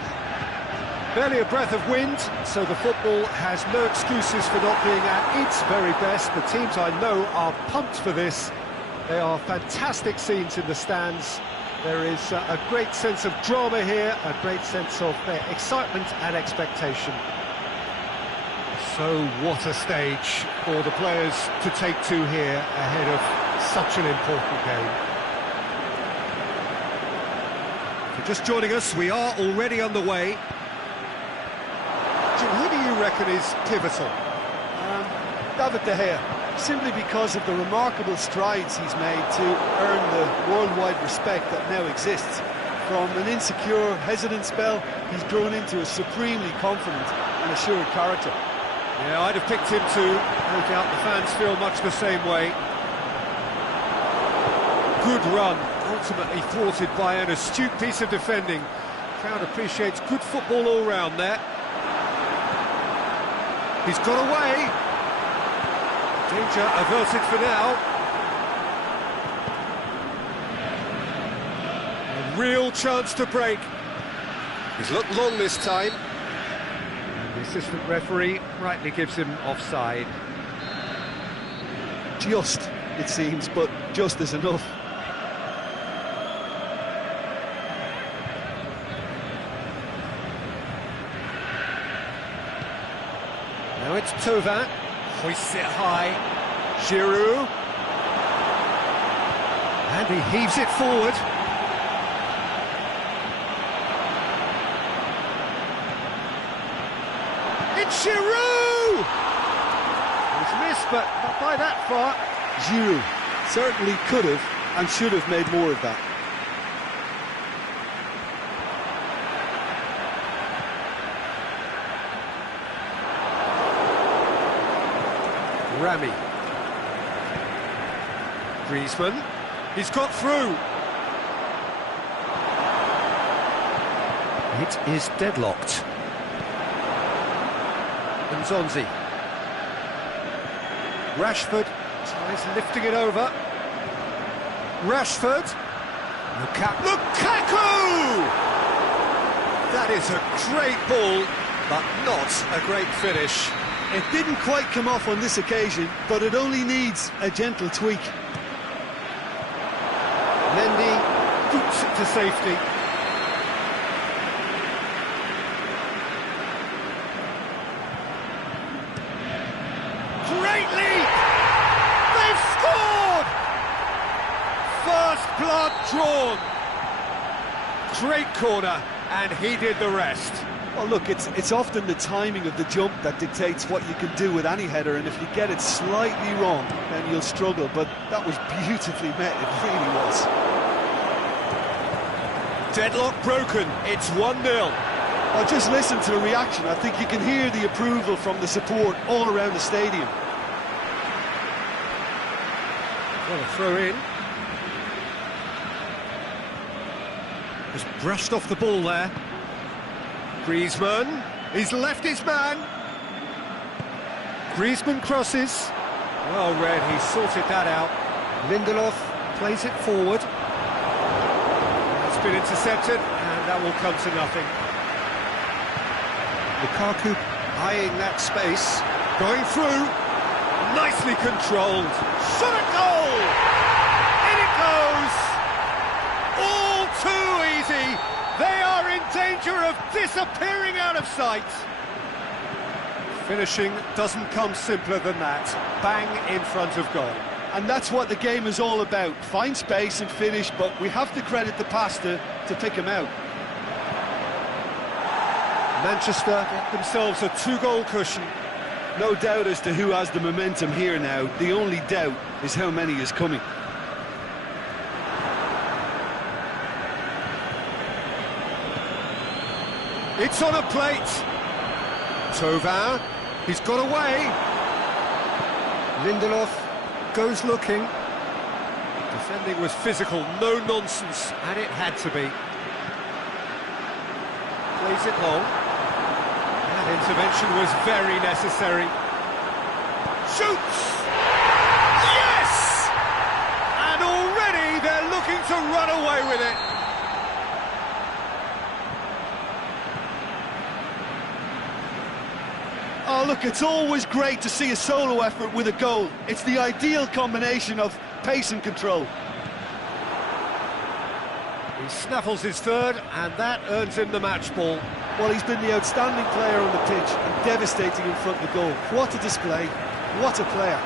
Barely a breath of wind, so the football has no excuses for not being at its very best. The teams I know are pumped for this. They are fantastic scenes in the stands. There is a great sense of drama here, a great sense of excitement and expectation. So what a stage for the players to take to here ahead of such an important game. If you're just joining us, we are already on the way. Jim, who do you reckon is pivotal? David De Gea, simply because of the remarkable strides he's made to earn the worldwide respect that now exists. From an insecure, hesitant spell, he's grown into a supremely confident and assured character. Yeah, I'd have picked him too. No doubt the fans feel much the same way. Good run, ultimately thwarted by an astute piece of defending. Crowd appreciates good football all round there. He's got away. Danger averted for now. A real chance to break. He's looked long this time. The assistant referee rightly gives him offside. Just, it seems, but just is enough. Now it's Thauvin. Hoists it high. Giroud. And he heaves it forward. It's Giroud! He's missed, but not by that far. Giroud certainly could have and should have made more of that. Rami. Griezmann. He's got through. It is deadlocked. Nzonzi. Rashford tries lifting it over. Rashford. Lukaku! That is a great ball, but not a great finish. It didn't quite come off on this occasion, but it only needs a gentle tweak. Mendy boots it to safety. Great lead! They've scored! First blood drawn. Great corner, and he did the rest. Well, look, it's often the timing of the jump that dictates what you can do with any header, and if you get it slightly wrong, then you'll struggle, but that was beautifully met, it really was. Deadlock broken, it's 1-0. Well, just listen to the reaction. I think you can hear the approval from the support all around the stadium. Well, a throw in. Just brushed off the ball there. Griezmann, he's left his man. Griezmann crosses. Well read, he sorted that out. Lindelof plays it forward. That's been intercepted, and that will come to nothing. Lukaku eyeing that space. Going through. Nicely controlled. Shot a goal! In it goes! All too easy! They are in danger of disappearing out of sight. Finishing doesn't come simpler than that. Bang in front of goal. And that's what the game is all about. Find space and finish, but we have to credit the pasta to pick him out. Manchester get themselves a 2-goal cushion. No doubt as to who has the momentum here now. The only doubt is how many is coming. It's on a plate. Thauvin, he's got away. Lindelof goes looking. Defending was physical, no nonsense, and it had to be. Plays it long. That intervention was very necessary. Shoots! Yes! And already they're looking to run away with it. Oh, look, it's always great to see a solo effort with a goal. It's the ideal combination of pace and control. He snaffles his third, and that earns him the match ball. Well, he's been the outstanding player on the pitch and devastating in front of the goal. What a display, what a player.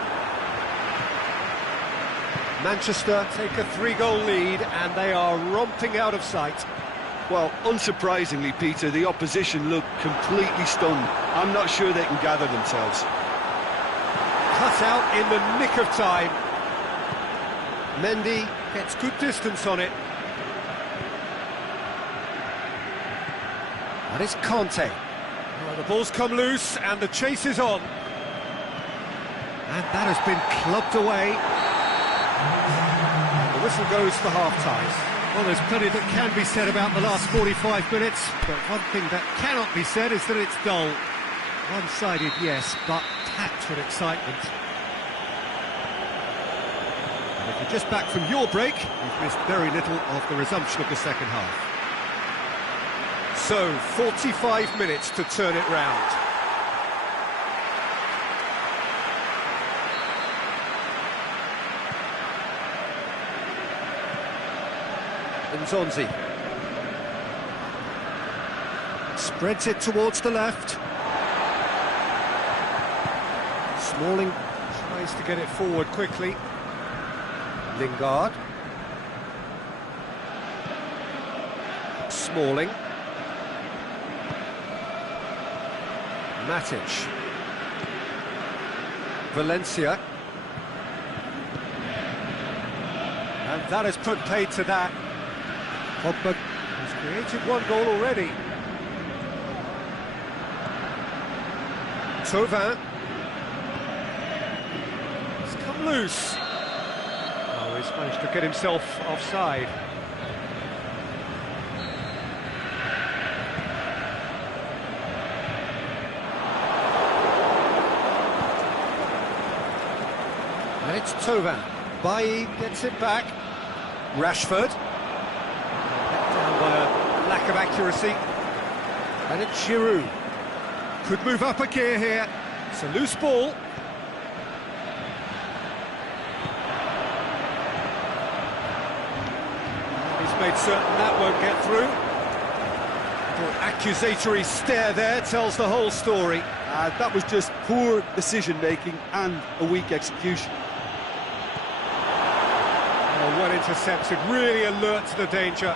Manchester take a 3-goal lead, and they are romping out of sight. Well, unsurprisingly, Peter, the opposition look completely stunned. I'm not sure they can gather themselves. Cut out in the nick of time. Mendy gets good distance on it. And it's Conte. Oh, the ball's come loose and the chase is on. And that has been clubbed away. The whistle goes for half-time. Well, there's plenty that can be said about the last 45 minutes, but one thing that cannot be said is that it's dull. One-sided, yes, but packed with excitement. And if you're just back from your break, you've missed very little of the resumption of the second half. So, 45 minutes to turn it round. Nzonzi spreads it towards the left. Smalling tries to get it forward quickly. Lingard. Smalling. Matic. Valencia. And that has put paid to that. Pogba has created one goal already. Thauvin. He's come loose. Oh, he's managed to get himself offside. And it's Thauvin. Bailly gets it back. Rashford. By a lack of accuracy. And it's Giroud. Could move up a gear here. It's a loose ball. He's made certain that won't get through. The accusatory stare there tells the whole story. That was just poor decision-making and a weak execution. Oh, well intercepted, really alert to the danger.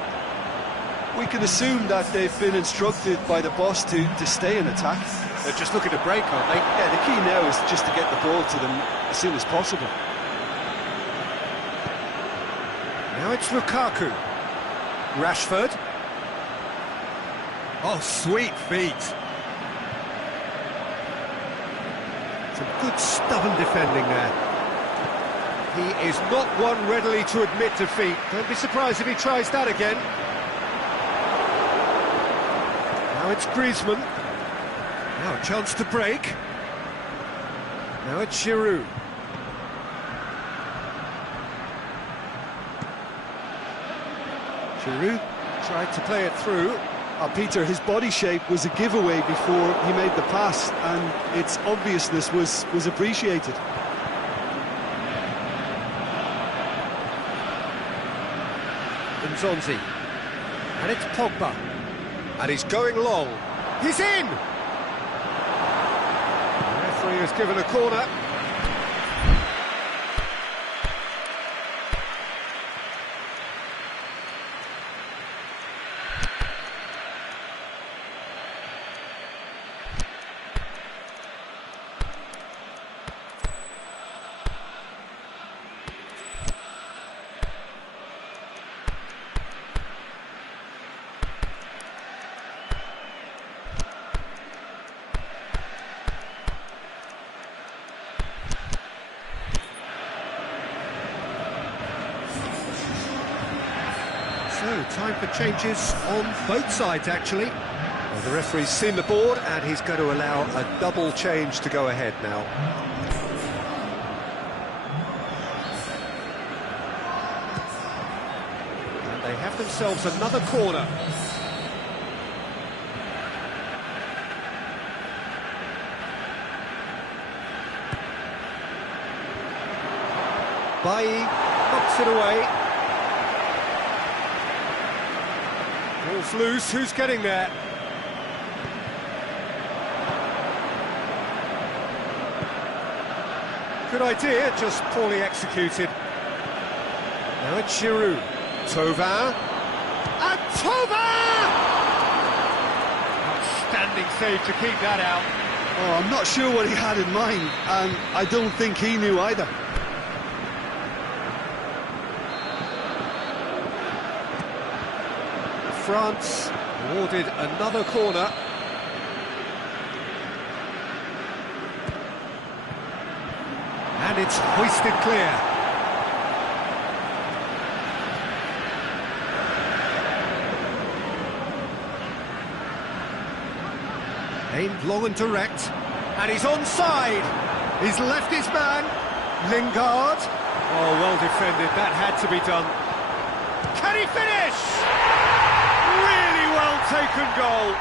We can assume that they've been instructed by the boss to stay in attack. They're just looking to break, aren't they? Yeah, the key now is just to get the ball to them as soon as possible. Now it's Lukaku. Rashford. Oh, sweet feet. Some good stubborn defending there. He is not one readily to admit defeat. Don't be surprised if he tries that again. Now it's Griezmann. Now a chance to break. Now it's Giroud. Giroud tried to play it through. Peter, his body shape was a giveaway before he made the pass, and its obviousness was appreciated. Nzonzi. And it's Pogba. And he's going long. He's in! The referee has given a corner. time for changes on both sides, actually. Well, the referee's seen the board, and he's going to allow a double change to go ahead now. And they have themselves another corner. Bailly knocks it away. Ball's loose, who's getting there? Good idea, just poorly executed. Now it's Giroud. Thauvin. And Thauvin! Outstanding save to keep that out. Oh, I'm not sure what he had in mind, and I don't think he knew either. France awarded another corner. And it's hoisted clear. Aimed long and direct. And he's onside. He's left his man. Lingard. Oh, well defended. That had to be done. Can he finish? Really well taken goal.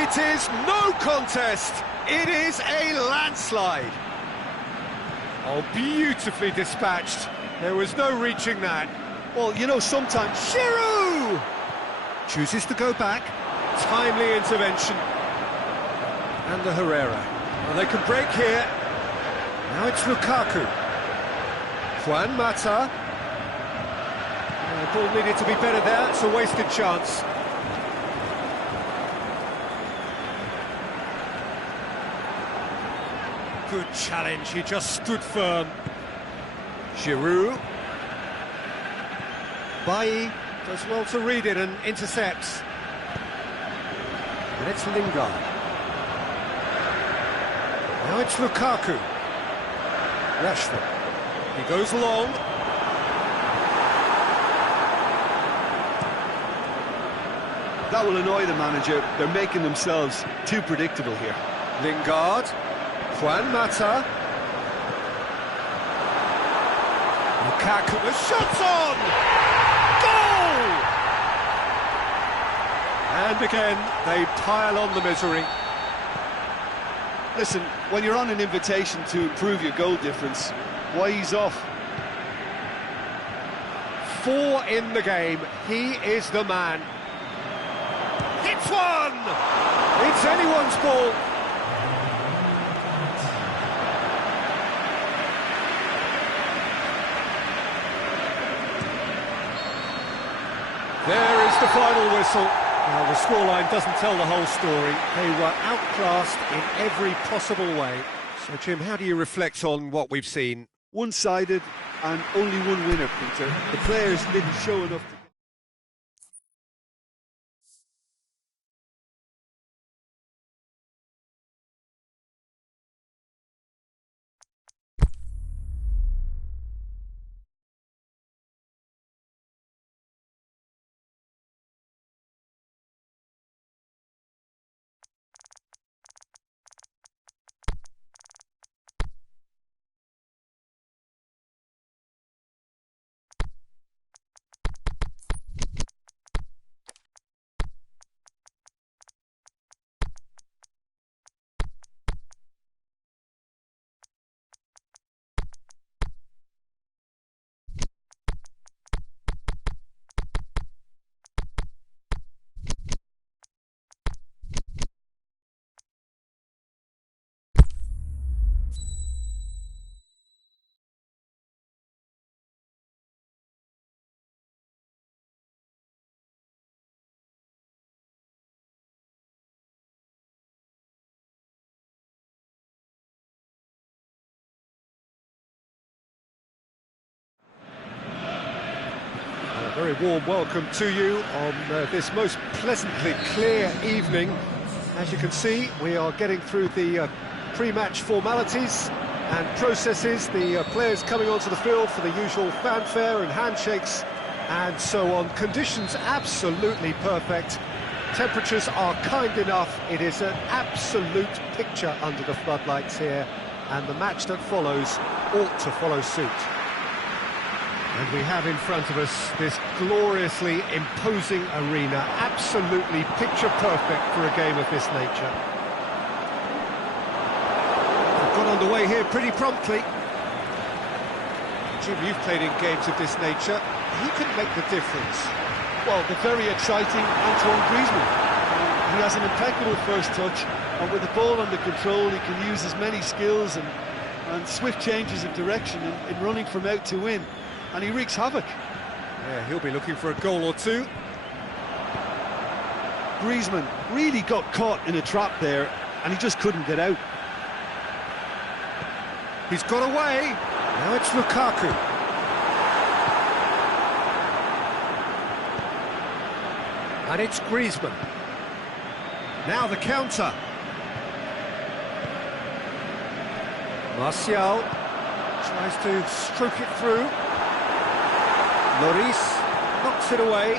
It is no contest. It is a landslide. Oh, beautifully dispatched. There was no reaching that. Well, you know, sometimes... Giroud! Chooses to go back. Timely intervention. And the Herrera. Well, they can break here. Now it's Lukaku. Juan Mata. The ball needed to be better there. It's a wasted chance. Good challenge. He just stood firm. Giroud. Bailly does well to read it and intercepts. And it's Lingard. Now it's Lukaku. Rashford. He goes long. That will annoy the manager. They're making themselves too predictable here. Lingard. Juan Mata. Lukaku. The shot's on! Goal! And again, they pile on the misery. Listen, when you're on an invitation to improve your goal difference, why ease off? 4 in the game. He is the man. Hits one! It's anyone's ball. There is the final whistle. Now, the scoreline doesn't tell the whole story. They were outclassed in every possible way. So, Jim, how do you reflect on what we've seen? One-sided and only one winner, Peter. The players didn't show enough to... A very warm welcome to you on this most pleasantly clear evening. As you can see, we are getting through the pre-match formalities and processes. The players coming onto the field for the usual fanfare and handshakes And so on, conditions absolutely perfect. Temperatures are kind enough. It is an absolute picture under the floodlights here, and the match that follows ought to follow suit. And we have in front of us this gloriously imposing arena, absolutely picture perfect for a game of this nature. We've got underway here pretty promptly. Jim, you've played in games of this nature. Who can make the difference? Well, the very exciting Antoine Griezmann. He has an impeccable first touch, and with the ball under control, he can use his many skills and swift changes of direction in running from out to in, and he wreaks havoc. Yeah, he'll be looking for a goal or two. Griezmann really got caught in a trap there, and he just couldn't get out. He's got away. Now it's Lukaku. And it's Griezmann. Now the counter. Martial tries to stroke it through. Lloris knocks it away.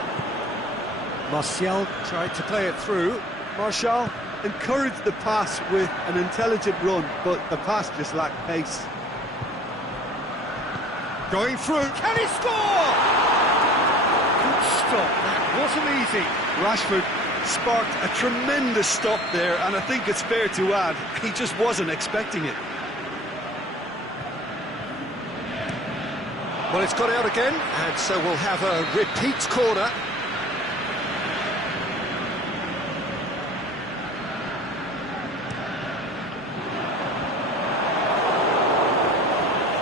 Martial tried to play it through. Martial encouraged the pass with an intelligent run, but the pass just lacked pace. Going through. Can he score? Good stop. That wasn't easy. Rashford sparked a tremendous stop there, and I think it's fair to add, he just wasn't expecting it. Well, it's gone out again, and so we'll have a repeat corner.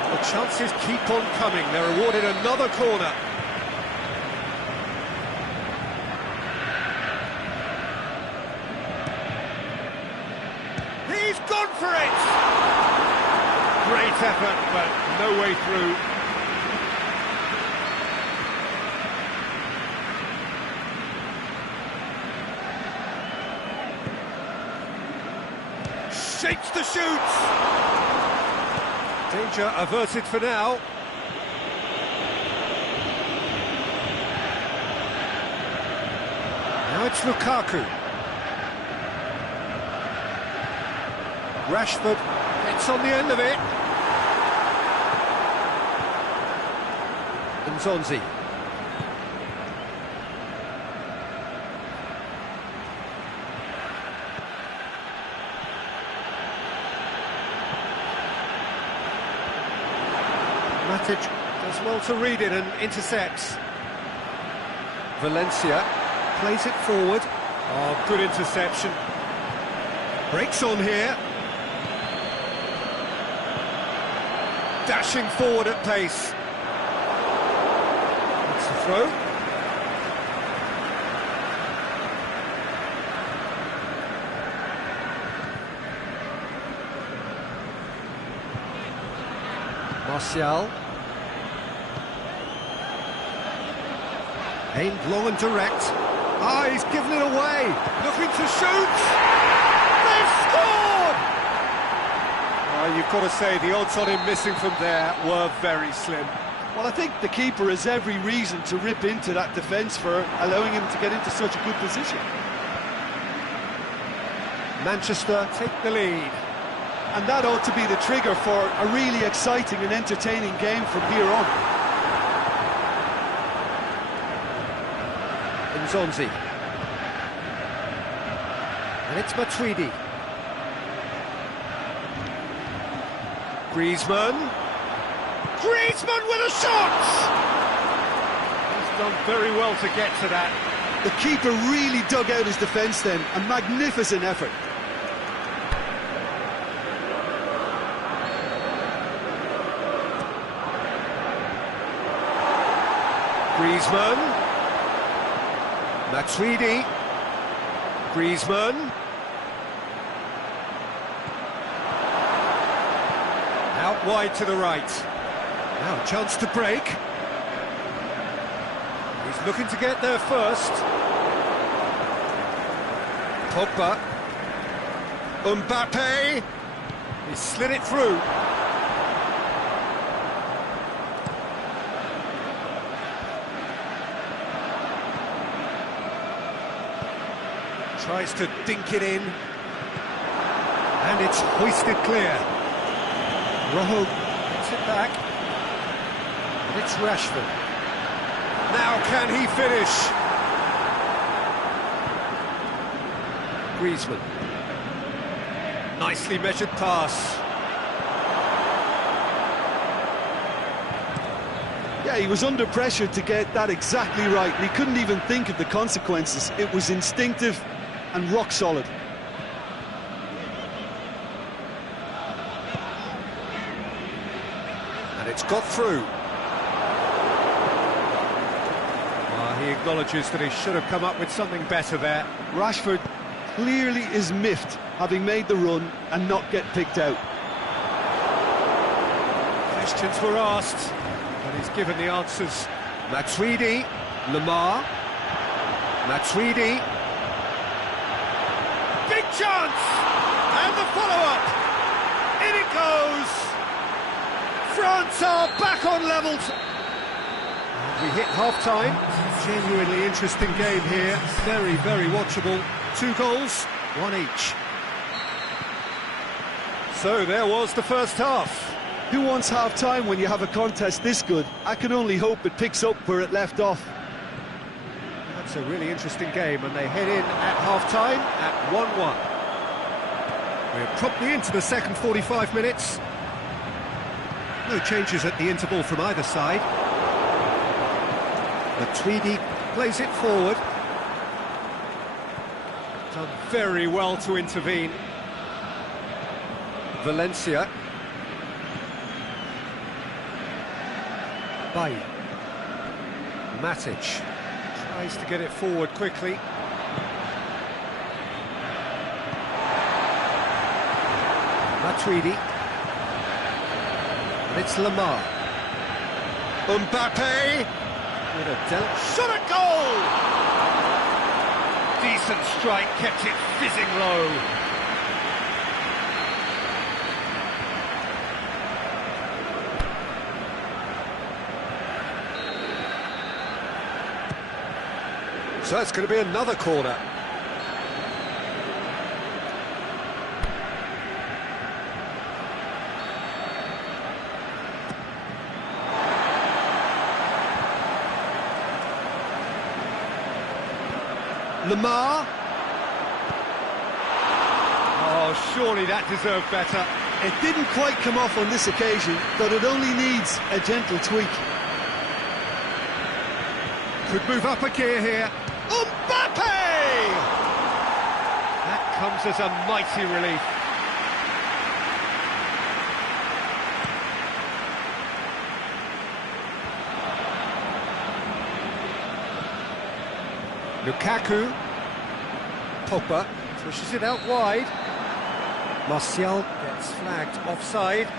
The chances keep on coming. They're awarded another corner. He's gone for it! Great effort, but no way through. Shakes the shoots! Danger averted for now. Now it's Lukaku. Rashford gets on the end of it. Nzonzi. Matic does well to read it and intercepts. Valencia plays it forward. Oh, good interception. Breaks on here. Dashing forward at pace. It's the throw. Martial. Aimed long and direct. Ah, he's given it away. Looking to shoot. They've scored! You've got to say, the odds on him missing from there were very slim. Well, I think the keeper has every reason to rip into that defence for allowing him to get into such a good position. Manchester take the lead. And that ought to be the trigger for a really exciting and entertaining game from here on. Nzonzi. And it's Matuidi. Griezmann. Griezmann with a shot! He's done very well to get to that. The keeper really dug out his defence then. A magnificent effort. Griezmann. Matuidi. Griezmann. Out wide to the right. Now a chance to break. He's looking to get there first. Pogba. Mbappe. He slid it through. Tries to dink it in. And it's hoisted clear. Rojo gets it back. And it's Rashford. Now can he finish? Griezmann. Nicely measured pass. Yeah, he was under pressure to get that exactly right, and he couldn't even think of the consequences. It was instinctive and rock solid. And it's got through. He acknowledges that he should have come up with something better there. Rashford clearly is miffed, having made the run and not get picked out. Questions were asked, but he's given the answers. Matuidi, Lamar, Matuidi. Big chance! And the follow-up! In it goes! France are back on levels. We hit half-time. Genuinely interesting game here. Very, very watchable. 2 goals, 1 each. So there was the first half. Who wants half-time when you have a contest this good? I can only hope it picks up where it left off. That's a really interesting game, and they head in at half-time at 1-1. We're promptly into the second 45 minutes. No changes at the interval from either side. Matuidi plays it forward. Done very well to intervene. Valencia. Bay. Matic tries to get it forward quickly. Matuidi. And it's Lamar. Mbappe. With a shot at goal! Decent strike, kept it fizzing low. So it's going to be another corner. Lamar. Oh, surely that deserved better. It didn't quite come off on this occasion, but it only needs a gentle tweak. Could move up a gear here. Mbappe! That comes as a mighty relief. Lukaku. Pogba pushes it out wide. Martial gets flagged offside.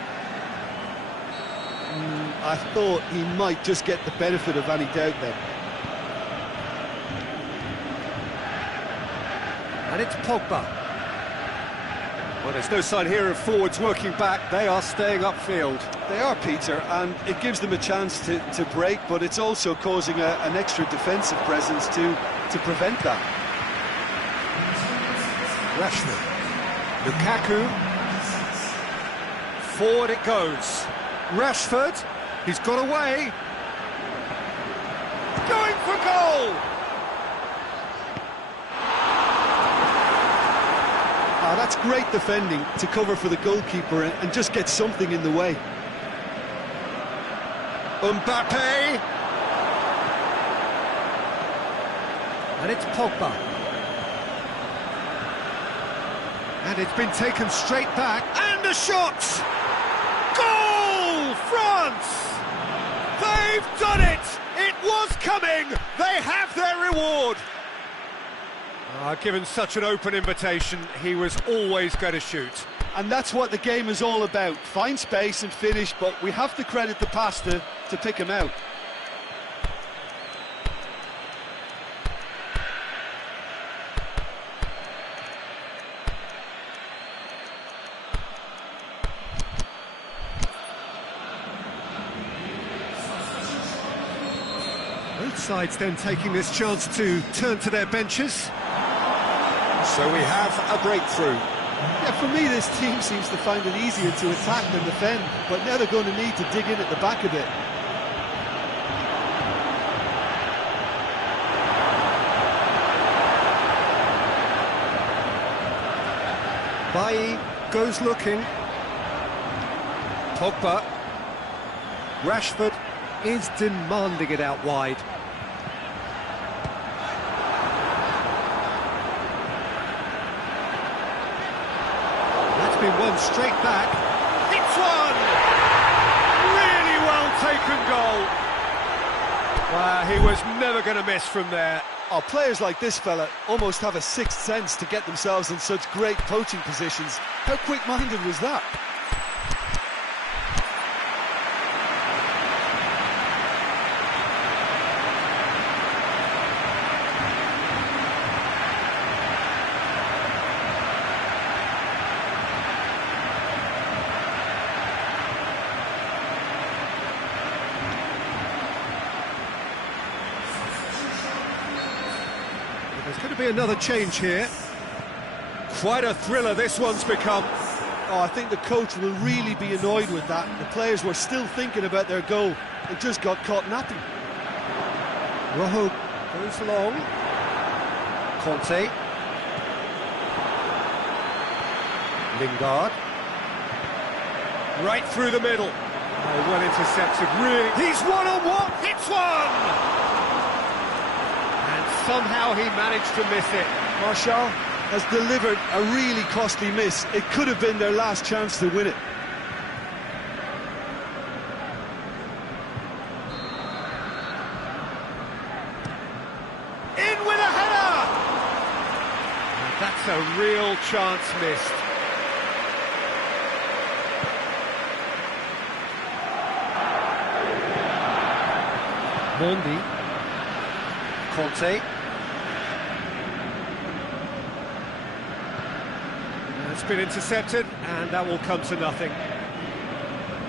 I thought he might just get the benefit of any doubt there. And it's Pogba. Well, there's no sign here of forwards working back. They are staying upfield. They are, Peter, and it gives them a chance to break, but it's also causing an extra defensive presence to prevent that. Rashford. Lukaku. Forward it goes. Rashford. He's got away. Going for goal! That's great defending to cover for the goalkeeper and just get something in the way. Mbappe! And it's Pogba. And it's been taken straight back. And a shot! Goal! France! They've done it! It was coming! They have their reward! Given such an open invitation, he was always going to shoot. And that's what the game is all about. Find space and finish, but we have to credit the pass to pick him out. Both sides then taking this chance to turn to their benches. So we have a breakthrough. Yeah, for me, this team seems to find it easier to attack than defend, but now they're going to need to dig in at the back a bit. Bailly goes looking. Pogba. Rashford is demanding it out wide. That's been won straight back. It's one! Really well taken goal. Wow, he was never going to miss from there. Oh, players like this fella almost have a sixth sense to get themselves in such great poaching positions. How quick-minded was that? There's going to be another change here. Quite a thriller this one's become. Oh, I think the coach will really be annoyed with that. The players were still thinking about their goal. They just got caught napping. Rojo goes long. Conte. Lingard. Right through the middle. Oh, well intercepted, really. He's one-on-one. Hits one! And somehow he managed to miss it. Martial has delivered a really costly miss. It could have been their last chance to win it. In with a header! And that's a real chance missed. Mondi. Conte. It's been intercepted, and that will come to nothing.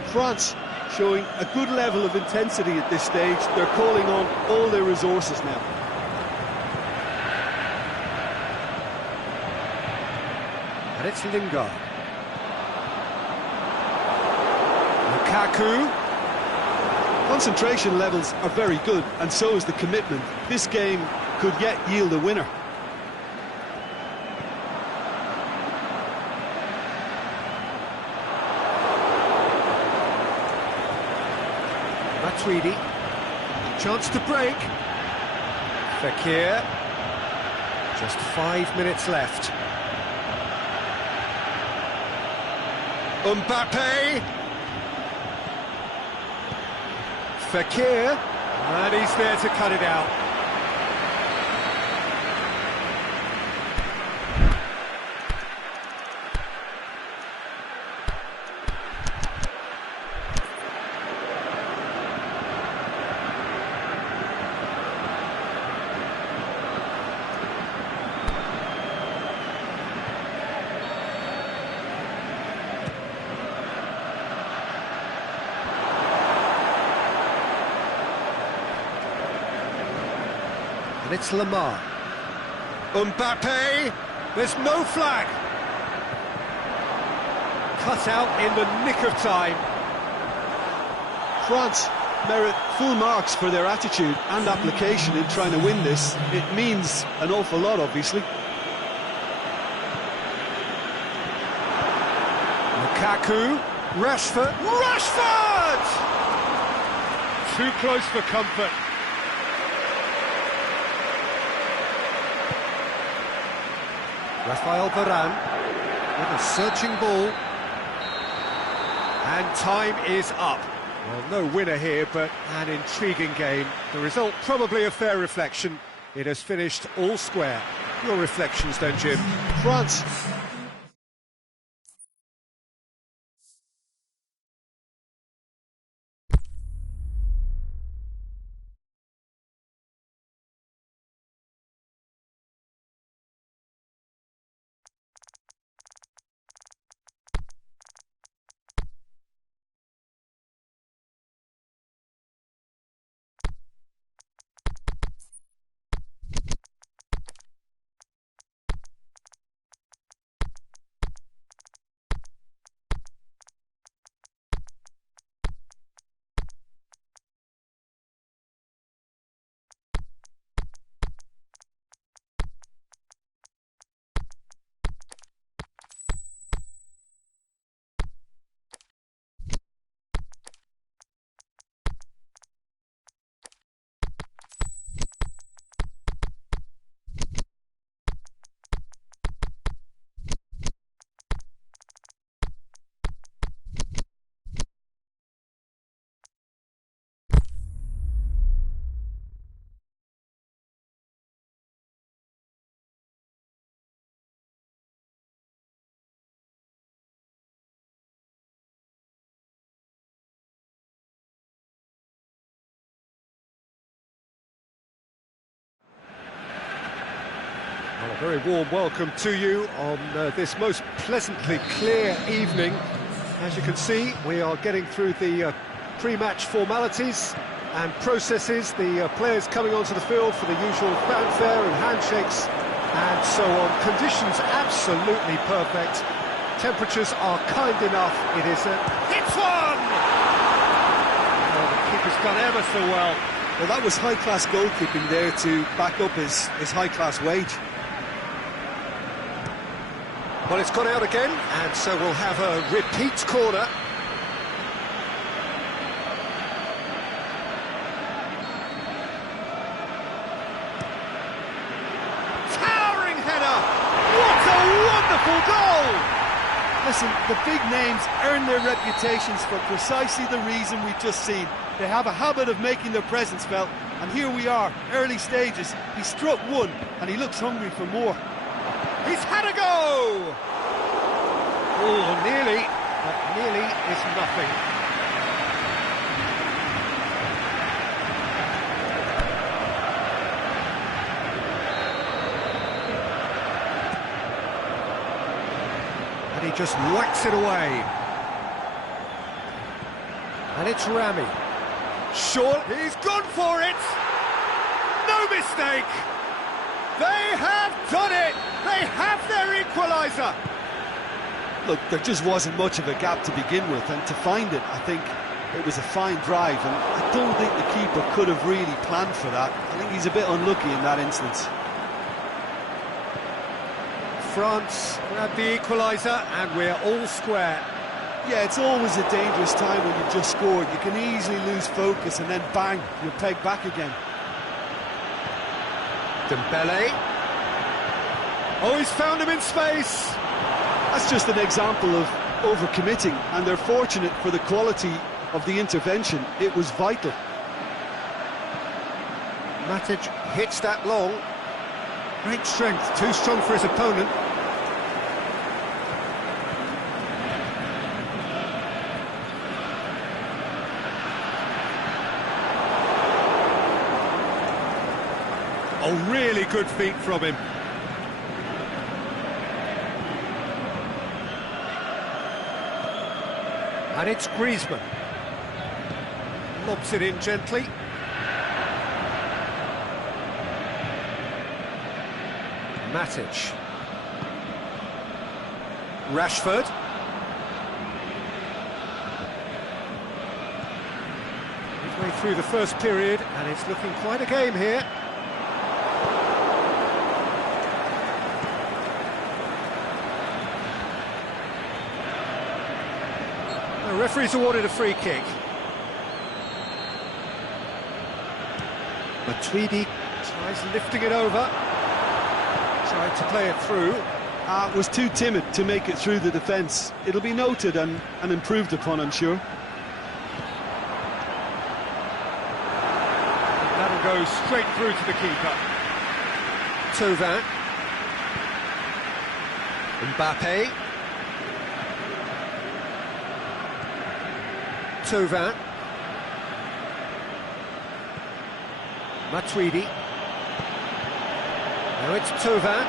France showing a good level of intensity at this stage. They're calling on all their resources now. And it's Lingard. Lukaku. Concentration levels are very good, and so is the commitment. This game could yet yield a winner. Matuidi. Chance to break. Fekir. Just 5 minutes left. Mbappe. Fekir. And he's there to cut it out. And it's Lamar. Mbappe! There's no flag! Cut out in the nick of time. France merit full marks for their attitude and application in trying to win this. It means an awful lot, obviously. Lukaku. Rashford. Rashford! Too close for comfort. Rafael Varane with a searching ball. And time is up. Well, no winner here, but an intriguing game. The result probably a fair reflection. It has finished all square. Your reflections then, Jim? France A very warm welcome to you on this most pleasantly clear evening. As you can see, we are getting through the pre-match formalities and processes, the players coming onto the field for the usual fanfare and handshakes and so on. Conditions absolutely perfect. Temperatures are kind enough. It is a... Hits one! Oh, the keeper's done ever so well. Well, that was high-class goalkeeping there to back up his high-class wage. Well, it's gone out again, and so we'll have a repeat corner. Towering header! What a wonderful goal! Listen, the big names earn their reputations for precisely the reason we've just seen. They have a habit of making their presence felt, and here we are, early stages. He struck one, and he looks hungry for more. He's had a go! Oh, nearly, but nearly is nothing. And he just whacks it away. And it's Rami. Short, he's gone for it! No mistake! They have done it! They have their equaliser! Look, there just wasn't much of a gap to begin with, and to find it, I think it was a fine drive, and I don't think the keeper could have really planned for that. I think he's a bit unlucky in that instance. France grab the equaliser, and we're all square. Yeah, it's always a dangerous time when you've just scored. You can easily lose focus, and then bang, you're pegged back again. Dembele. Oh, he's found him in space. That's just an example of overcommitting, and they're fortunate for the quality of the intervention. It was vital. Matic hits that long. Great strength, too strong for his opponent. Oh, really good feet from him. And it's Griezmann. Lobs it in gently. Matic. Rashford. Midway through the first period, and it's looking quite a game here. The referee's awarded a free kick. Matuidi tries lifting it over. Tried to play it through. Was too timid to make it through the defence. It'll be noted and improved upon, I'm sure. That'll go straight through to the keeper. Thauvin. Mbappe. Thauvin. Matuidi. Now it's Thauvin.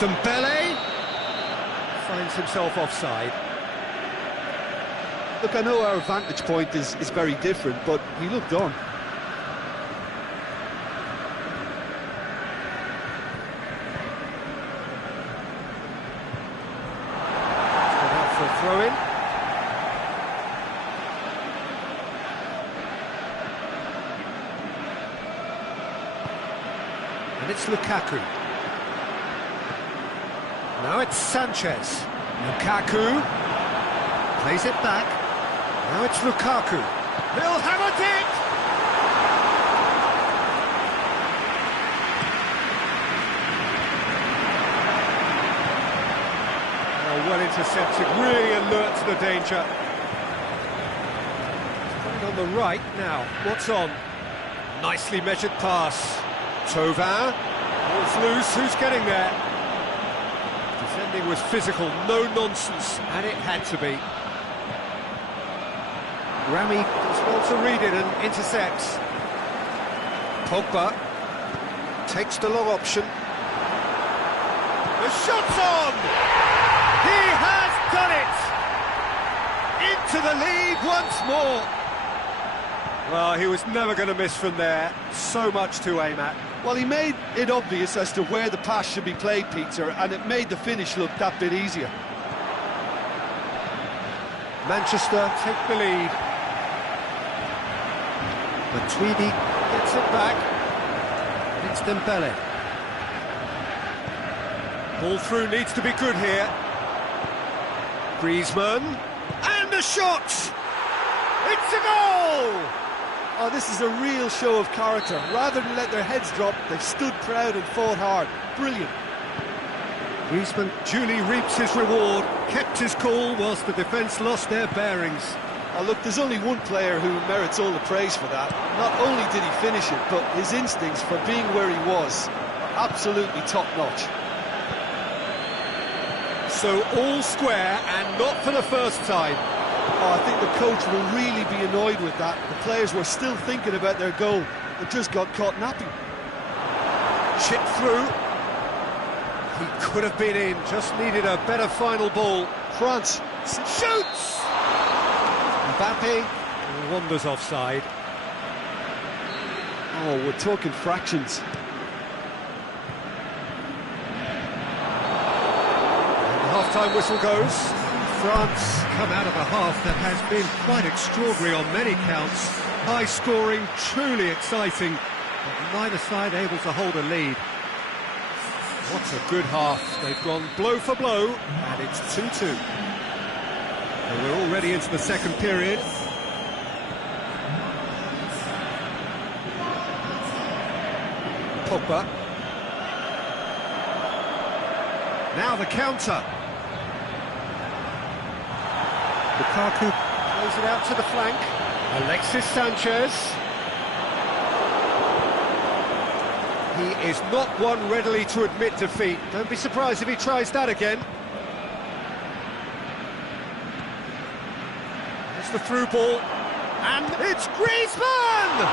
Dembele finds himself offside. Look, I know our vantage point is very different, but he looked on. Good out for a throw-in. And it's Lukaku. Now it's Sanchez. Lukaku plays it back. Now it's Lukaku. He'll hammer it! Oh, well intercepted, really alert to the danger. Put it on the right now. What's on? Nicely measured pass. Thauvin. Ball's loose, who's getting there? Defending was physical, no nonsense, and it had to be. Rami does well to read it and intercepts. Pogba takes the long option. the shot's on! He has done it! Into the lead once more. Well, he was never going to miss from there. So much to aim at. Well, he made it obvious as to where the pass should be played, Peter, and it made the finish look that bit easier. Manchester take the lead. But Tweedy gets it back. It's Dembele. Ball through needs to be good here. Griezmann. And a shot! It's a goal! Oh, this is a real show of character. Rather than let their heads drop, they've stood proud and fought hard. Brilliant. Griezmann duly reaps his reward, kept his cool whilst the defence lost their bearings. Oh, look, there's only one player who merits all the praise for that. Not only did he finish it, but his instincts for being where he was are absolutely top-notch. So all square, and not for the first time. Oh, I think the coach will really be annoyed with that. The players were still thinking about their goal. They just got caught napping. Chip through. He could have been in, just needed a better final ball. France shoots! Mbappe wanders offside. Oh, we're talking fractions. And the half-time whistle goes. France come out of a half that has been quite extraordinary on many counts. High scoring, truly exciting, but neither side able to hold a lead. What a good half. They've gone blow for blow, and it's 2-2. And we're already into the second period. Pogba. Now the counter. Lukaku plays it out to the flank. Alexis Sanchez. He is not one readily to admit defeat. Don't be surprised if he tries that again. It's the through ball. And it's Griezmann!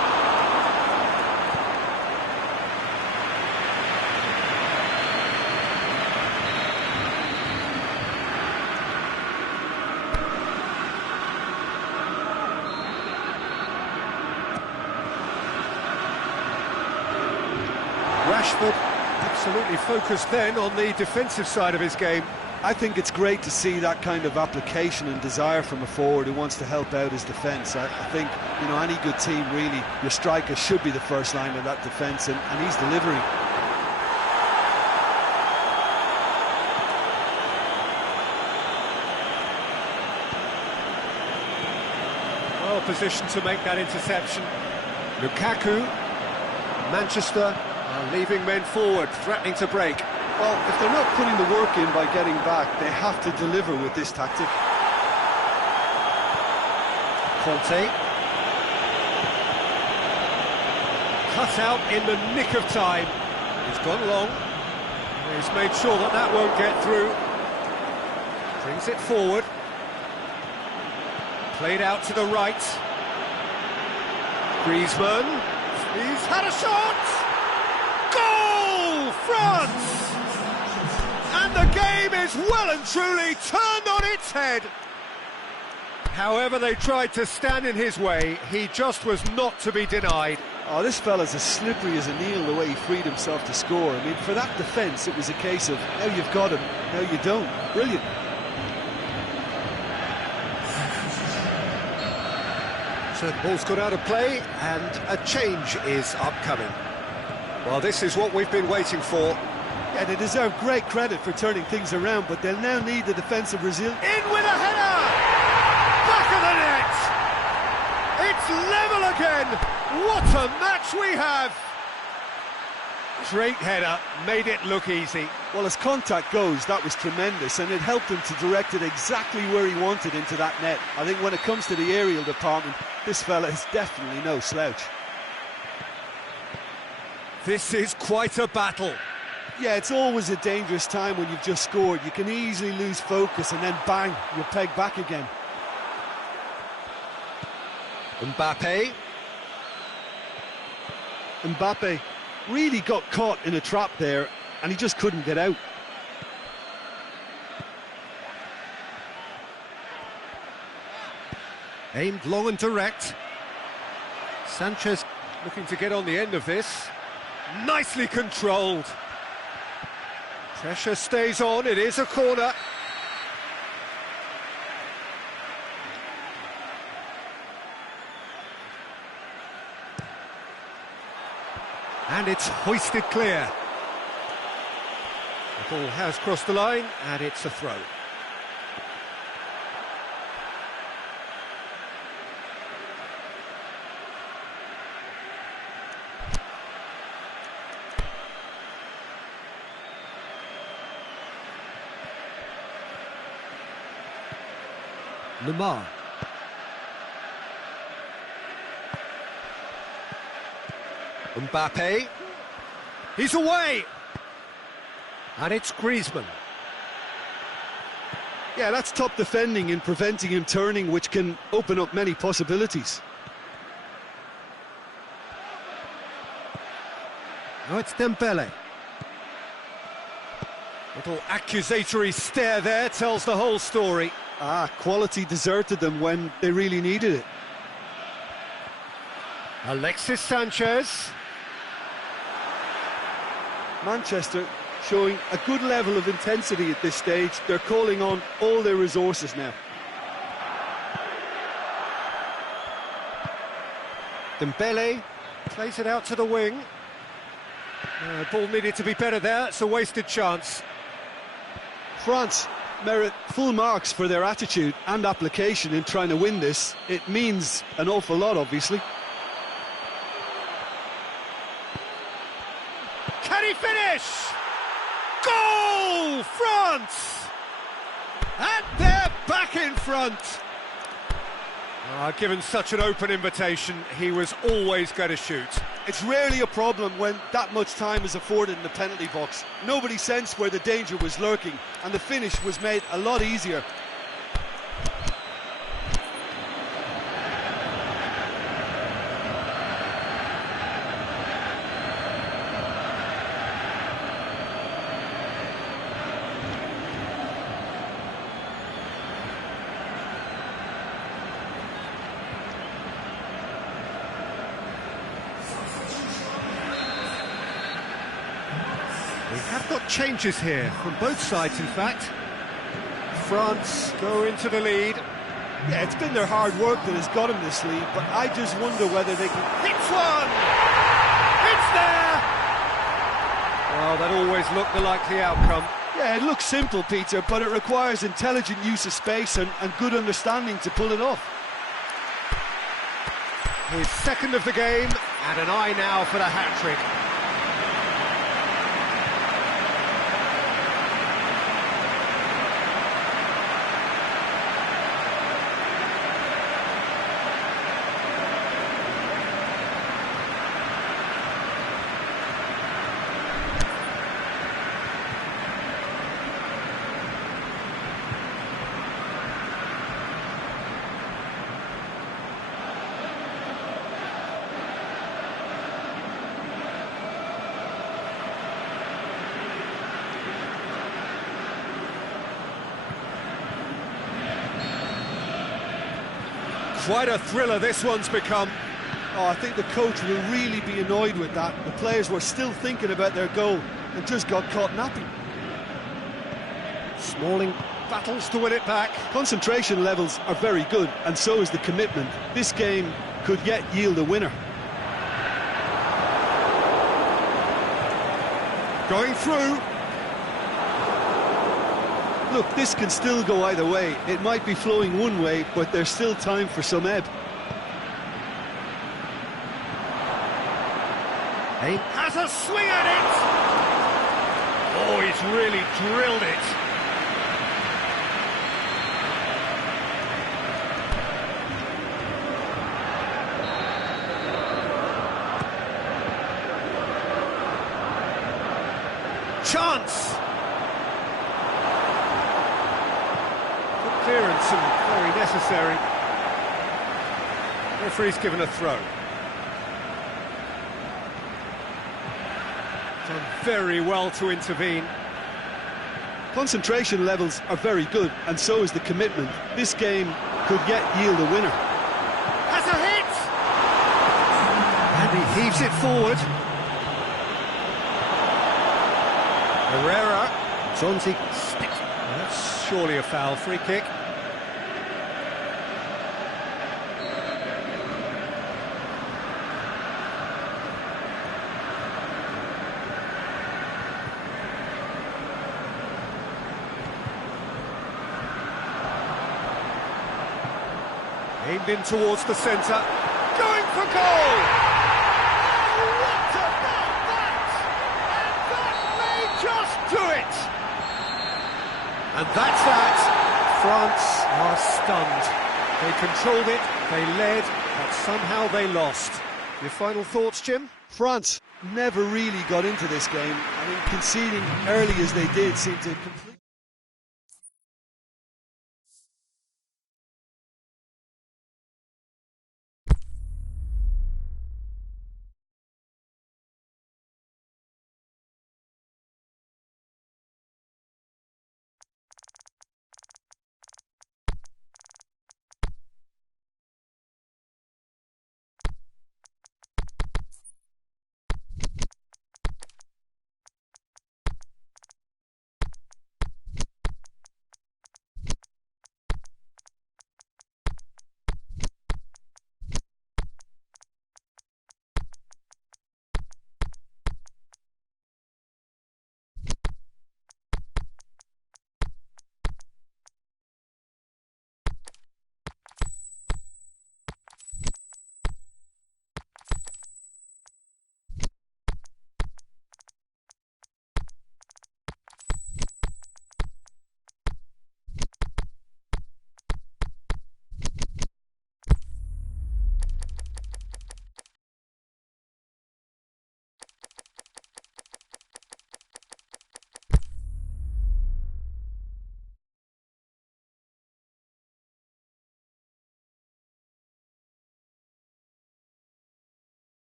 Rashford absolutely focused then on the defensive side of his game. I think it's great to see that kind of application and desire from a forward who wants to help out his defence. I think, you know, any good team, really, your striker should be the first line of that defence, and he's delivering. Well positioned to make that interception. Lukaku, Manchester are leaving men forward, threatening to break. Well, if they're not putting the work in by getting back, they have to deliver with this tactic. Conte. Cut out in the nick of time. He's gone long. He's made sure that that won't get through. Brings it forward. Played out to the right. Griezmann. He's had a shot! Goal! France! And the game is well and truly turned on its head. However they tried to stand in his way, he just was not to be denied. Oh, this fella's as slippery as a needle the way he freed himself to score. I mean, for that defence, it was a case of, now you've got him, now you don't. Brilliant. So the ball's got out of play, and a change is upcoming. Well, this is what we've been waiting for. Yeah, they deserve great credit for turning things around, but they'll now need the defensive resilience. In with a header! Back of the net! It's level again! What a match we have! Great header, made it look easy. Well, as contact goes, that was tremendous, and it helped him to direct it exactly where he wanted into that net. I think when it comes to the aerial department, this fella is definitely no slouch. This is quite a battle. Yeah, it's always a dangerous time when you've just scored. You can easily lose focus and then bang, you're pegged back again. Mbappe really got caught in a trap there, and he just couldn't get out. Aimed long and direct. Sanchez looking to get on the end of this. Nicely controlled. Pressure stays on, it is a corner. And it's hoisted clear. The ball has crossed the line, and it's a throw. Lamar. Mbappe. He's away. And it's Griezmann. Yeah, that's top defending and preventing him turning, which can open up many possibilities. Now it's Dembele. Little accusatory stare there tells the whole story. Quality deserted them when they really needed it. Alexis Sanchez. Manchester showing a good level of intensity at this stage. They're calling on all their resources now. Dembele plays it out to the wing. Ball needed to be better there, it's a wasted chance. France merit full marks for their attitude and application in trying to win this. It means an awful lot, obviously. Can he finish? Goal! France! And they're back in front. Given such an open invitation, he was always going to shoot. It's rarely a problem when that much time is afforded in the penalty box. Nobody sensed where the danger was lurking, and the finish was made a lot easier. We have got changes here, from both sides in fact. France go into the lead. Yeah, it's been their hard work that has got them this lead, but I just wonder whether they can... Hits one! It's there! Well, that always looked the likely outcome. Yeah, it looks simple, Peter, but it requires intelligent use of space and good understanding to pull it off. His second of the game, and an eye now for the hat-trick. Quite a thriller this one's become. I think the coach will really be annoyed with that. The players were still thinking about their goal and just got caught napping. Smalling battles to win it back. Concentration levels are very good, and so is the commitment. This game could yet yield a winner. Going through. Look, this can still go either way. It might be flowing one way, but there's still time for some ebb. He has a swing at it! Oh, he's really drilled it. Chance! Clearance and very necessary. Referee's given a throw. Done very well to intervene. Concentration levels are very good, and so is the commitment. This game could yet yield a winner. And he heaves it forward. Herrera. Zonzi sticks. That's surely a foul. Free kick. Aimed in towards the centre. Going for goal! What about that? And that may just do it! And that's that. France are stunned. They controlled it, they led, but somehow they lost. Your final thoughts, Jim? France never really got into this game. I mean, conceding early as they did seemed to completely...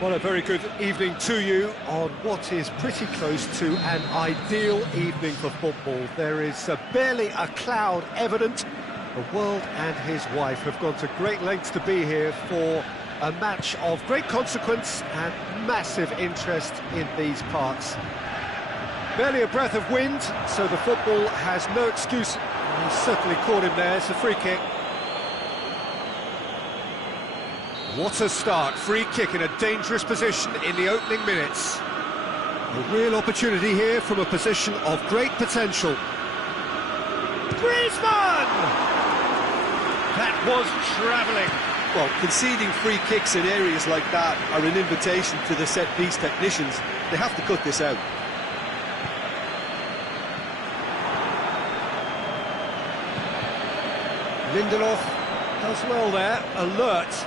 Well, a very good evening to you on what is pretty close to an ideal evening for football. There is barely a cloud evident. The world and his wife have gone to great lengths to be here for a match of great consequence and massive interest in these parts. Barely a breath of wind, so the football has no excuse. He certainly caught him there. It's a free kick. What a start, free kick in a dangerous position in the opening minutes. A real opportunity here from a position of great potential. Griezmann! That was travelling. Well, conceding free kicks in areas like that are an invitation to the set-piece technicians. They have to cut this out. Lindelof does well there, alert.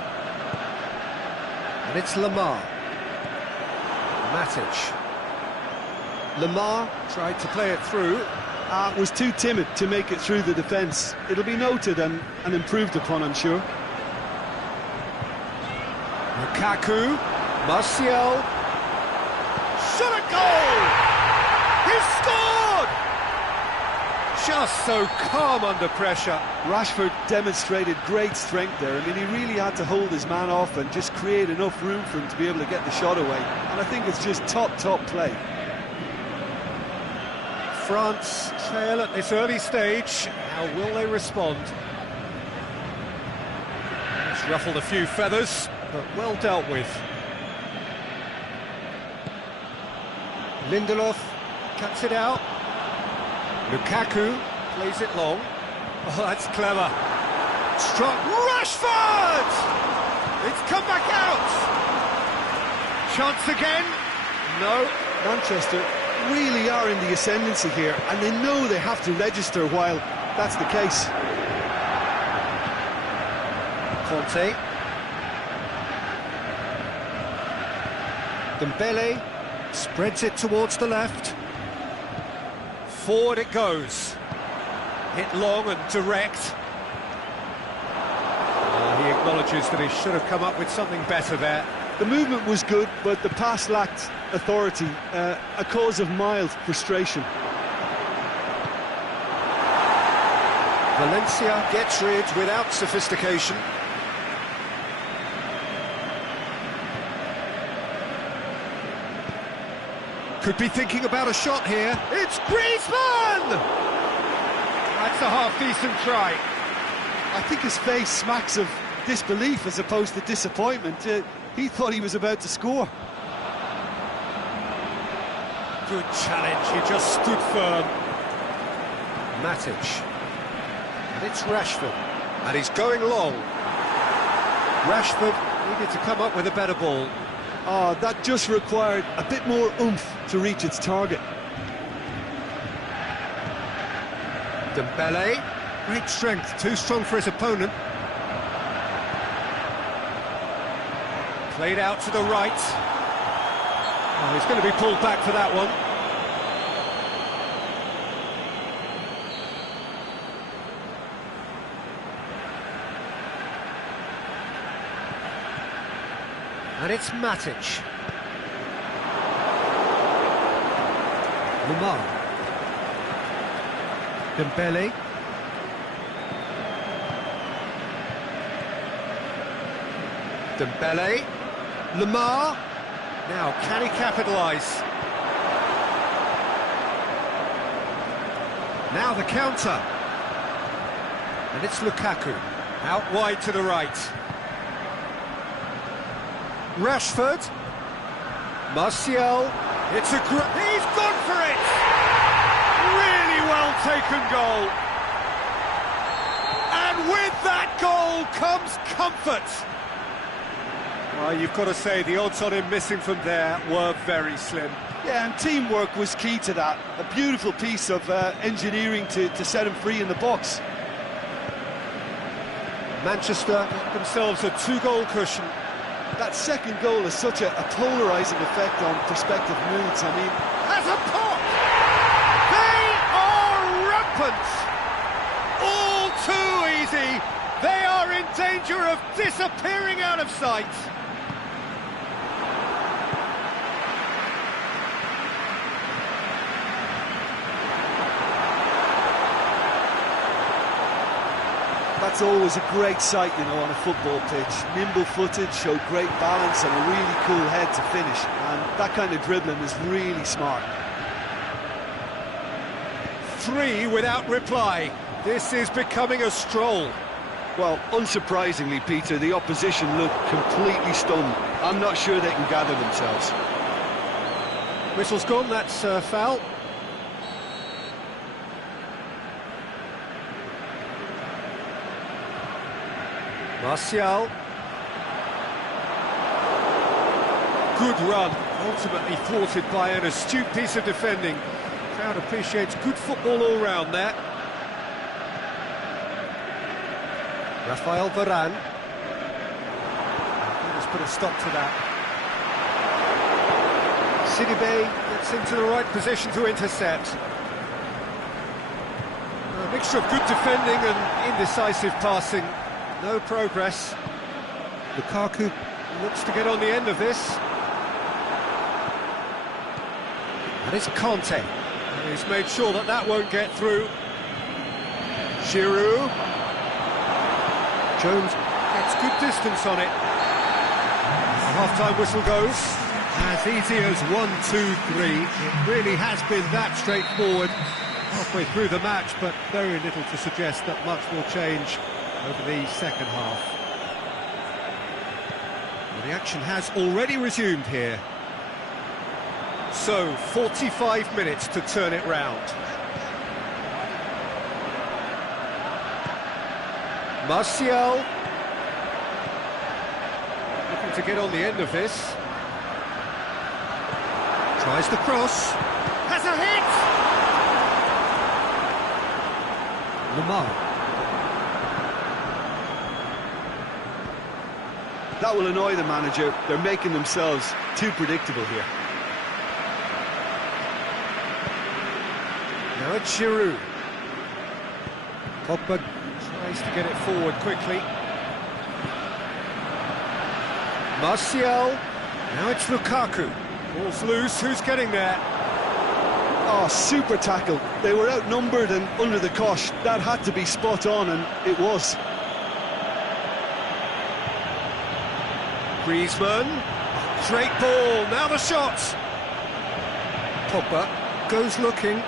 And it's Lamar. Matic. Lamar tried to play it through. Was too timid to make it through the defence. It'll be noted and improved upon, I'm sure. Lukaku. Martial. Shot a goal! He scored! Just so calm under pressure. Rashford demonstrated great strength there. I mean, he really had to hold his man off and just create enough room for him to be able to get the shot away. And I think it's just top play. France trail at this early stage. How will they respond? It's ruffled a few feathers, but well dealt with. Lindelof cuts it out. Lukaku plays it long. Oh, that's clever. Struck. Rashford! It's come back out. Chance again. No. Manchester really are in the ascendancy here, and they know they have to register while that's the case. Conte. Dembele spreads it towards the left. Forward it goes. Hit long and direct. He acknowledges that he should have come up with something better there. The movement was good, but the pass lacked authority, a cause of mild frustration. Valencia gets rid without sophistication. Could be thinking about a shot here. It's Griezmann! That's a half-decent try. I think his face smacks of disbelief as opposed to disappointment. He thought he was about to score. Good challenge, he just stood firm. Matic. And it's Rashford. And he's going long. Rashford needed to come up with a better ball. Oh, that just required a bit more oomph to reach its target. Dembele. Great strength, too strong for his opponent. Played out to the right. Oh, he's going to be pulled back for that one. And it's Matic. Lamar. Dembele. Dembele. Lamar. Now, can he capitalise? Now the counter. And it's Lukaku. Out wide to the right. Rashford. Martial. It's a he's gone for it! Really well taken goal. And with that goal comes comfort. Well, you've got to say the odds on him missing from there were very slim. Yeah, and teamwork was key to that. A beautiful piece of engineering to set him free in the box. Manchester get themselves a 2-goal cushion. That second goal has such a polarising effect on prospective moods. I mean, Has a pop! They are rampant! All too easy! They are in danger of disappearing out of sight! that's always a great sight, you know, on a football pitch. Nimble-footed, showed great balance and a really cool head to finish. And that kind of dribbling is really smart. 3 without reply. This is becoming a stroll. Well, unsurprisingly, Peter, the opposition looked completely stunned. I'm not sure they can gather themselves. Whistle's gone, that's foul. Martial. Good run, ultimately thwarted by an astute piece of defending. Crowd appreciates good football all round there. Rafael Varane. Let's put a stop to that. Sidibe gets into the right position to intercept. A mixture of good defending and indecisive passing. No progress. Lukaku looks to get on the end of this. And it's Conte. And he's made sure that that won't get through. Giroud. Jones gets good distance on it. The half-time whistle goes. As easy as 1, 2, 3. It really has been that straightforward halfway through the match, but very little to suggest that much will change over the second half. Well, the action has already resumed here. So, 45 minutes to turn it round. Martial. Looking to get on the end of this. Tries the cross. Has a hit! Lamar. That will annoy the manager. They're making themselves too predictable here. Now it's Giroud. Pogba tries to get it forward quickly. Martial. Now it's Lukaku. Ball's loose, who's getting there? Oh, super tackle. They were outnumbered and under the cosh. That had to be spot on, and it was. Griezmann. Great ball, now the shot. Pogba goes looking.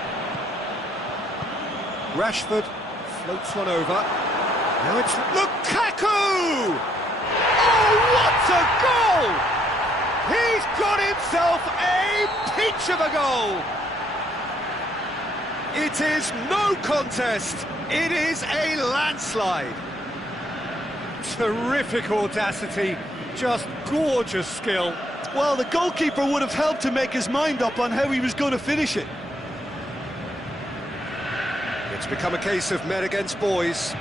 Rashford floats one over. Now it's Lukaku! Oh, what a goal! He's got himself a peach of a goal! It is no contest, it is a landslide. Terrific audacity, just gorgeous skill. Well, the goalkeeper would have helped to make his mind up on how he was going to finish it. It's become a case of men against boys.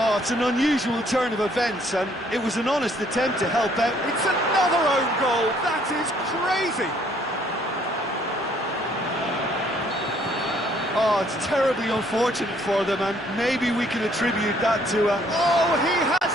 Oh, it's an unusual turn of events, and it was an honest attempt to help out. It's another own goal. That is crazy. Oh, it's terribly unfortunate for them, and maybe we can attribute that to a... Oh, he had